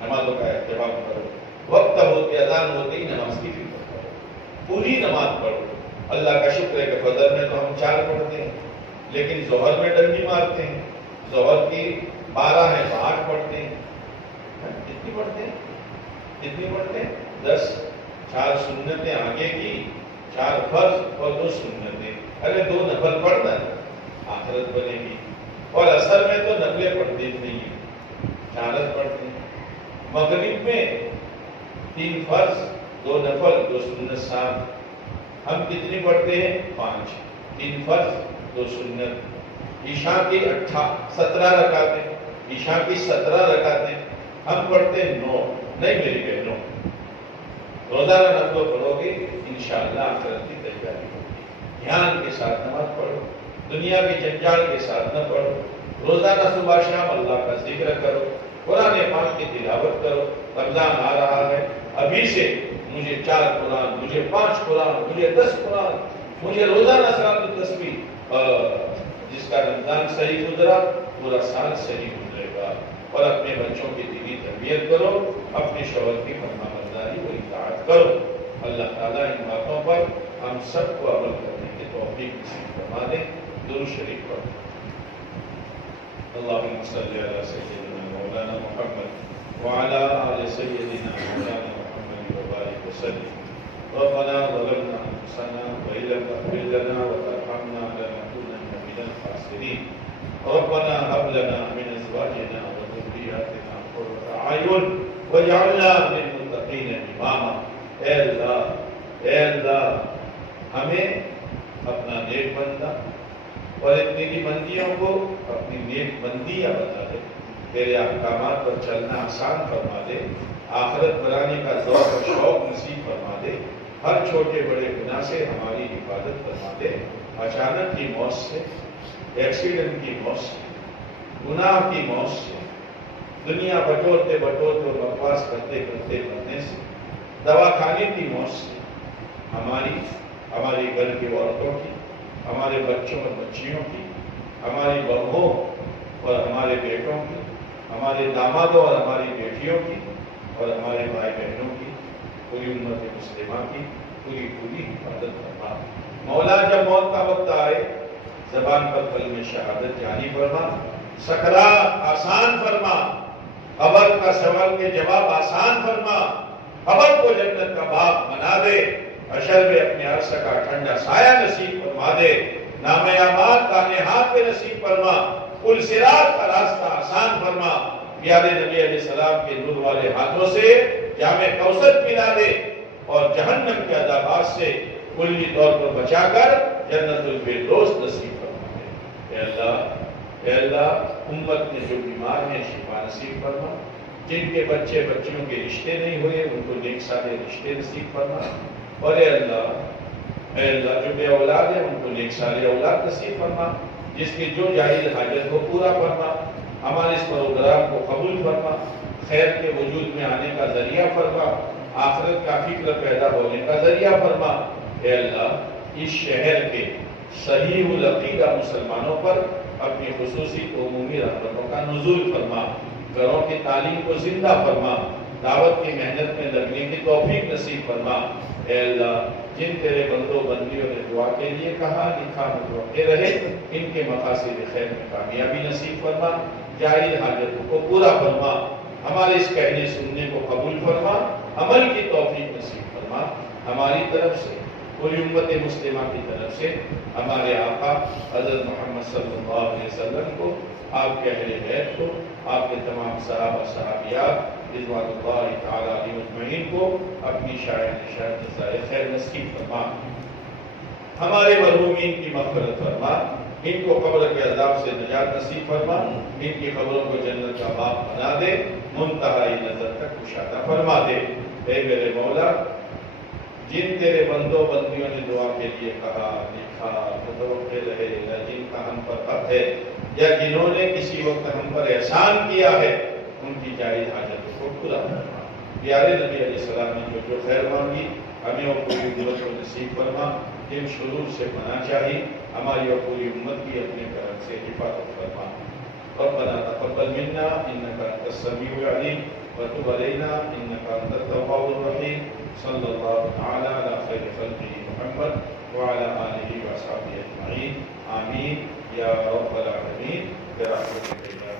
نمازوں کا اہتمام کرو، وقت ہوتی اذان ہوتی نماز کی فکر کرو، پوری نماز پڑھو۔ اللہ کا شکر ہے کہ فجر میں تو ہم 4 پڑھتے ہیں، لیکن ظہر میں ڈنڈی مارتے ہیں، ظہر کی 12 ہے تو 8 پڑھتے ہیں۔ کتنی پڑھتے ہیں؟ کتنی پڑھتے ہیں؟ 10۔ 4 سنتیں آگے کی، 4 فرض اور 2 سنتیں۔ ارے 2 نفل پڑھنا ہے، آخرت بنے گی۔ اور اثر میں تو نفلیں پڑھتے نہیں ہیں، 4 پڑھتے ہیں۔ مغرب میں 3 فرض، 2 نفل، 2 سنت، 7۔ ہم کتنی پڑھتے ہیں؟ 5۔ 3 فرض، 2 سنت۔ عشاء کی 17 رکعتیں، عشاء کی 17 رکعتیں، ہم پڑھتے ہیں 9۔ نہیں میری بہنوں، روزانہ نفل پڑھو گے انشاءاللہ آخرت کی تیاری ہوگی۔ دھیان کے ساتھ نماز پڑھو، دنیا کی جنجال کے ساتھ نہ پڑھو، روزانہ صبح شام اللہ کا ذکر کرو، قرآن پاک کی تلاوت کرو۔ رمضان آ رہا ہے، ابھی سے مجھے 4 قرآن، مجھے 5 قرآن، مجھے 10 قرآن، مجھے روزانہ صلاۃ التسبیح۔ جس کا رمضان صحیح گزرا پورا سال صحیح گزرے گا۔ اور اپنے بچوں کی دینی تربیت کرو، اپنے شوہر کی فرما برداری و اطاعت کرو۔ اللہ تعالیٰ ان باتوں پر ہم سب کو عمل کرنے کی توفیق نصیب فرما دے۔ درود شریف پڑھو۔ اللہم صلی علی سیدنا مولانا محمد وعلی آل سیدنا مولانا محمد وبارک وسلم۔ ربنا ظلمنا انفسنا وإن لم تغفر لنا وترحمنا لنكونن من الخاسرین۔ ربنا هب لنا من ازواجنا وذرياتنا قرة اعین واجعلنا للمتقین اماما۔ اے اللہ ہمیں اپنا نیک بندہ اور اتنی کی بندیوں کو اپنی نیک بندیاں بتا دے، تیرے احکامات پر چلنا آسان فرما دے، آخرت بنانے کا ذوق اور شوق نصیب فرما دے، ہر چھوٹے بڑے گناہ سے ہماری حفاظت فرما دے، اچانک کی موت سے، ایکسیڈنٹ کی موت سے، گناہ کی موت سے، دنیا بٹورتے بٹورتے اور بکواس کرتے کرتے مرنے سے، دوا کھانے کی موت سے، ہماری گھر کی عورتوں کی، ہمارے بچوں اور بچیوں کی، ہماری بہوؤں اور ہمارے بیٹوں کی، ہمارے دامادوں اور ہماری بیٹیوں کی، اور ہمارے بھائی بہنوں کی، پوری امت مسلمہ کی پوری حفاظت فرما۔ مولا جب موت کا وقت آئے زبان پر کلمہ شہادت جاری فرما، سکرات آسان فرما، قبر کا سوال کے جواب آسان فرما، قبر کو جنت کا باغ بنا دے، حشر میں اپنے عرش کا ٹھنڈا سایہ نصیب فرما دے، نام اعمال دانے ہاتھ پہ نصیب فرما، پل صراط کا راستہ آسان فرما، پیارے نبی علیہ السلام کے نور والے ہاتھوں سے جام کوثر پلا دے، اور جہنم کے عذابات سے کلی طور پر بچا کر جنت الفردوس نصیب فرما دے۔ اے اللہ امت میں جو بیمار ہیں شفا نصیب فرما، جن کے بچے بچیوں کے رشتے نہیں ہوئے ان کو نیک صالح رشتے نصیب فرما، اور اے اللہ جو بے اولاد ہیں ان کو نیک صالح اولاد نصیب فرما، جس کی جو جائز حاجت کو پورا فرما، ہمارے اس پروگرام کو قبول فرما، خیر کے وجود میں آنے کا ذریعہ فرما، آخرت کا فکر پیدا ہونے کا ذریعہ فرما۔ اے اللہ اس شہر کے صحیح العقیدہ مسلمانوں پر اپنی خصوصی عمومی رحمتوں کا نزول فرما، گھروں کی تعلیم کو زندہ فرما، دعوت کی محنت میں لگنے کی توفیق نصیب فرما۔ اے اللہ جن تیرے بندوں بندیوں نے دعا کے لیے کہا لکھا متوقع رہے، ان کے مقاصد خیر میں کامیابی نصیب فرما، جائز حاجتوں کو پورا فرما، ہمارے اس کہنے سننے کو قبول فرما، عمل کی توفیق نصیب فرما۔ ہماری طرف سے پوری امت مسلمہ کی طرف سے ہمارے آقا حضرت محمد صلی اللہ علیہ وسلم کو، آپ کے اہل بیت کو، آپ کے تمام صحابہ صحابیات رضوان اللہ تعالی علیہ اجمعین کو اپنی شاید جزائے خیر نصیب فرما، ہمارے مرحومین کی مغفرت فرما، ان کو قبر کے عذاب سے نجات نصیب فرما، ان کی قبروں کو جنت کا باغ بنا دے، منتہائی نظر تک کشادہ فرما دے۔ اے میرے مولا جن تیرے بندوں بندیوں نے دعا کے لیے کہا لکھا متوقع رہے، یا جن کا ہم پر حق ہے یا جنہوں نے کسی وقت ہم پر احسان کیا ہے، ان کی جائز حاجتوں کو پورا فرما۔ پیارے نبی علیہ السلام نے جو خیر مانگی ہمیں اور پوری امت کو نصیب فرما، جن شرور سے پناہ چاہی ہماری اور پوری امت کی اپنے کرم سے حفاظت فرما۔ ربنا تقبل منا انك انت السميع العليم وتب علينا انك انت التواب الرحيم صلى الله تعالى على خير خلقه محمد وعلى اله واصحابه اجمعين آمين يا رب العالمين برحمتك يا